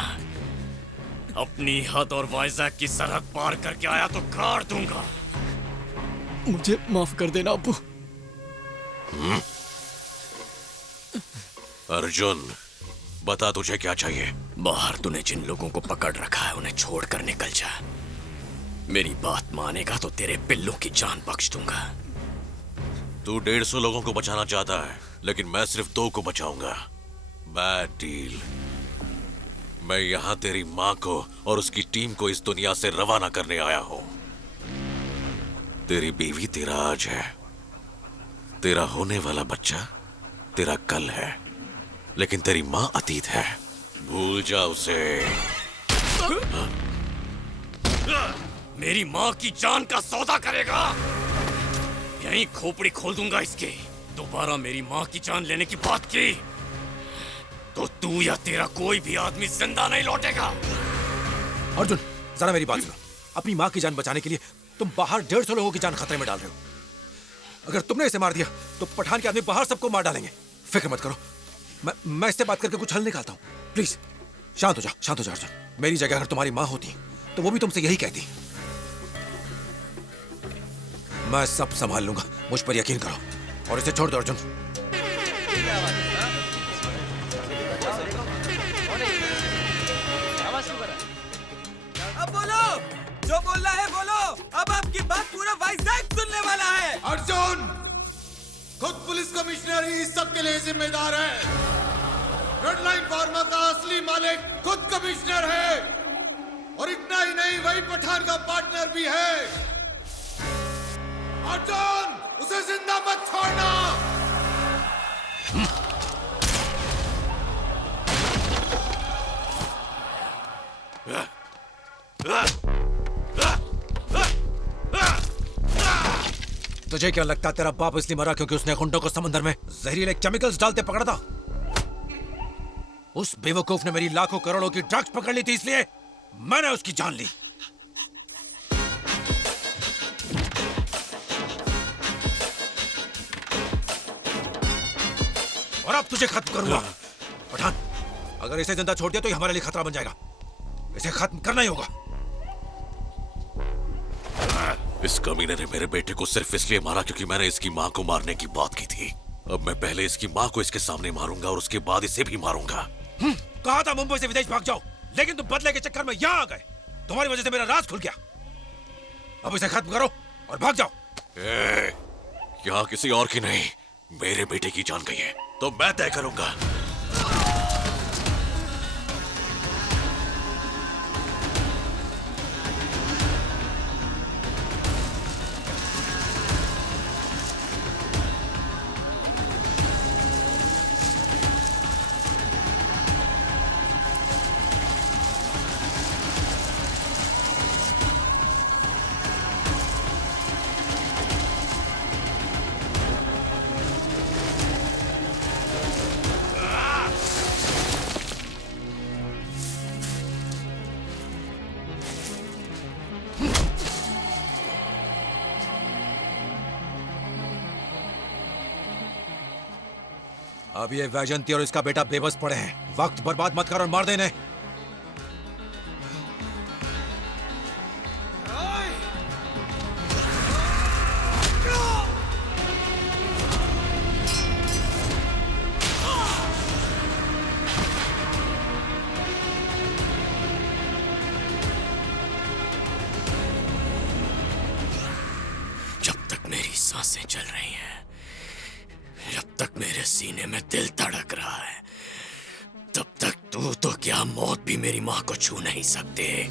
अपनी हद और वाइजैक की सरहद पार करके आया तो काट दूंगा। मुझे माफ कर देना अब्बू। अर्जुन, बता तुझे क्या चाहिए? बाहर तूने जिन लोगों को पकड़ रखा है उन्हें छोड़कर निकल जा। मेरी बात मानेगा तो तेरे पिल्लों की जान बख्श दूंगा। तू 150 लोगों को बचाना चाहता है, लेकिन मैं सिर्फ 2 को बचाऊंगा। Bad deal. मैं यहां तेरी मां को और उसकी टीम को इस दुनिया से रवाना करने आया हूं। तेरी बीवी तेरा आज है, तेरा होने वाला बच्चा तेरा कल है, लेकिन तेरी मां अतीत है। भूल जा उसे। मेरी माँ की जान का सौदा करेगा, यहीं खोपड़ी खोल दूंगा इसके। दोबारा मेरी माँ की जान लेने की बात की तो तू या तेरा कोई भी आदमी जिंदा नहीं लौटेगा। अर्जुन, जरा मेरी बात सुनो। अपनी माँ की जान बचाने के लिए तुम बाहर 150 लोगों की जान खतरे में डाल रहे हो। अगर तुमने इसे मार दिया तो पठान के आदमी बाहर सबको मार डालेंगे। फिक्र मत करो, मैं इससे बात करके कुछ हल निकालता हूँ। प्लीज शांत हो जाओ, शांत हो जाओ अर्जुन। मेरी जगह अगर तुम्हारी माँ होती तो वो भी तुमसे यही कहती। मैं सब संभाल लूंगा, मुझ पर यकीन करो और इसे छोड़ दो अर्जुन। अब बोलो, जो बोलना है बोलो। अब आपकी बात पूरा वाइजैक सुनने वाला है। अर्जुन, खुद पुलिस कमिश्नर ही इस सब के लिए जिम्मेदार है। रेड लाइन फार्मा का असली मालिक खुद कमिश्नर है, और इतना ही नहीं, वही पठान का पार्टनर भी है। अर्जुन, उसे जिंदा मत छोड़ना। तुझे क्या लगता है तेरा बाप इसलिए मरा क्योंकि उसने गुंडों को समंदर में जहरीले केमिकल्स डालते पकड़ा था? उस बेवकूफ ने मेरी लाखों करोड़ों की ड्रग्स पकड़ ली थी, इसलिए मैंने उसकी जान ली। और अब तुझे खत्म करूंगा। पठान, अगर इसे जिंदा छोड़ दिया तो ये हमारे लिए खतरा बन जाएगा। इसे खत्म करना ही होगा। इस कमीने ने मेरे बेटे को सिर्फ इसलिए मारा क्योंकि मैंने इसकी माँ को मारने की बात की थी। अब मैं पहले इसकी माँ को इसके सामने मारूंगा और उसके बाद इसे भी मारूंगा। कहा था मुंबई से विदेश भाग जाओ, लेकिन तुम बदले के चक्कर में यहाँ आ गए। तुम्हारी वजह से मेरा राज खुल गया। अब इसे खत्म करो और भाग जाओ। यहाँ किसी और की नहीं, मेरे बेटे की जान गई है तो मैं तय करूंगा। अब ये वैजंती और इसका बेटा बेबस पड़े हैं। वक्त बर्बाद मत कर और मार देने। जब तक मेरी सांसें चल रही हैं, जब तक मेरे सीने में दिल धड़क रहा है, तब तक तू तो क्या मौत भी मेरी मां को छू नहीं सकते।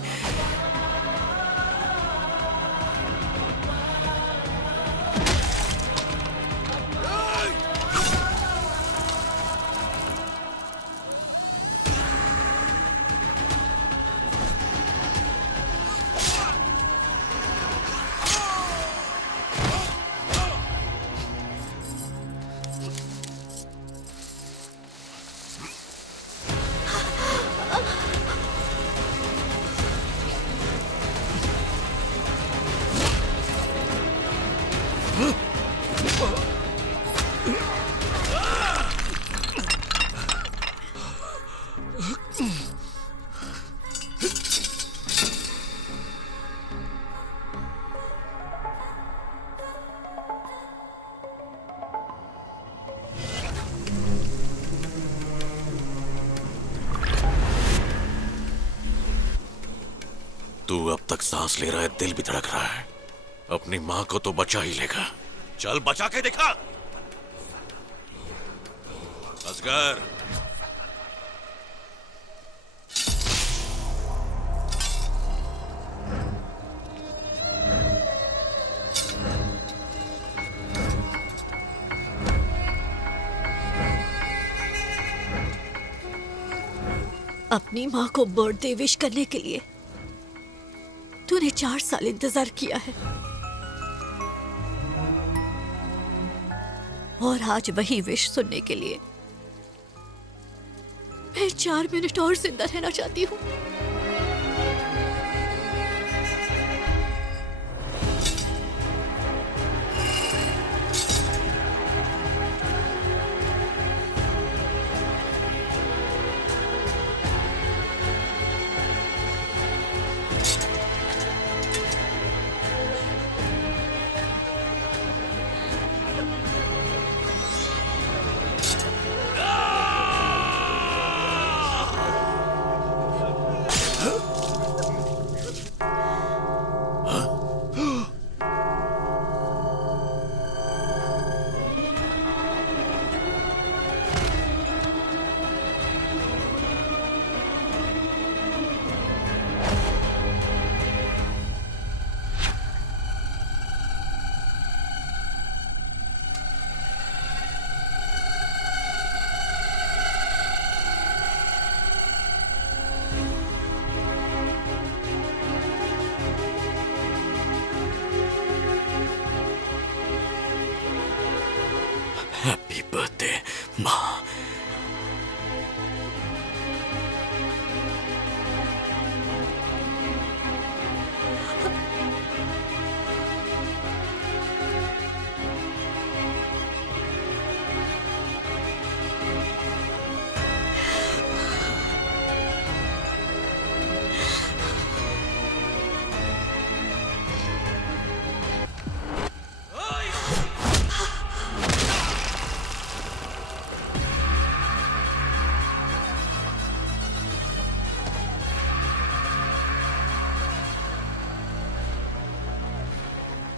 तू अब तक सांस ले रहा है, दिल भी धड़क रहा है। अपनी मां को तो बचा ही लेगा। चल बचा के दिखा। असगर, अपनी माँ को बर्थडे विश करने के लिए तूने 4 साल इंतजार किया है, और आज वही विश सुनने के लिए मैं 4 मिनट और जिंदा रहना चाहती हूँ। हैप्पी बर्थडे माँ।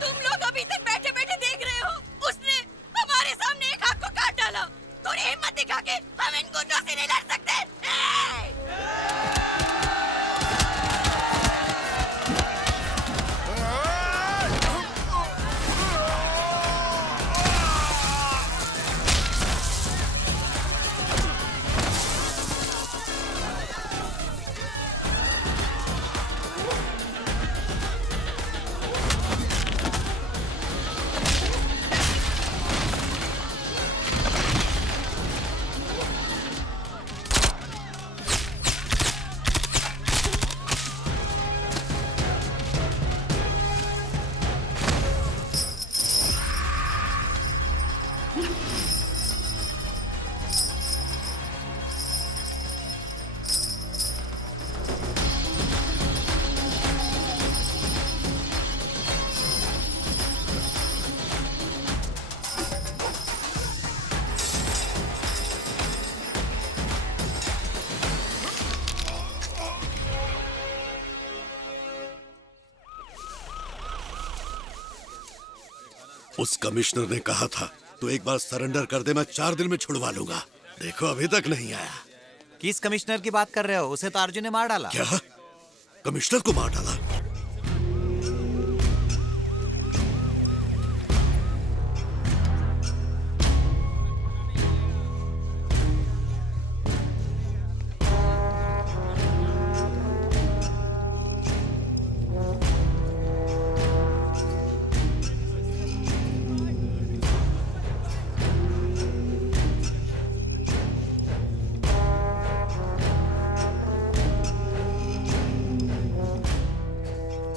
तुम लोग अभी तक बैठे बैठे देख रहे हो, उसने हमारे सामने एक आग को काट डाला। थोड़ी हिम्मत दिखा के हम इन गुंडों से नहीं लड़ सकते। उस कमिश्नर ने कहा था तू एक बार सरेंडर कर दे, मैं 4 दिन में छुड़वा लूंगा। देखो अभी तक नहीं आया। किस कमिश्नर की बात कर रहे हो? उसे तो अर्जुन ने मार डाला। क्या? कमिश्नर को मार डाला?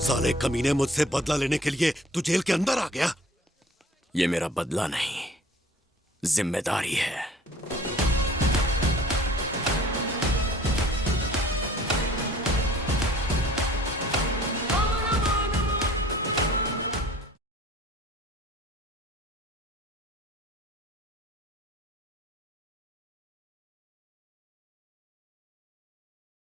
साले कमीने, मुझसे बदला लेने के लिए तू जेल के अंदर आ गया। ये मेरा बदला नहीं, जिम्मेदारी है।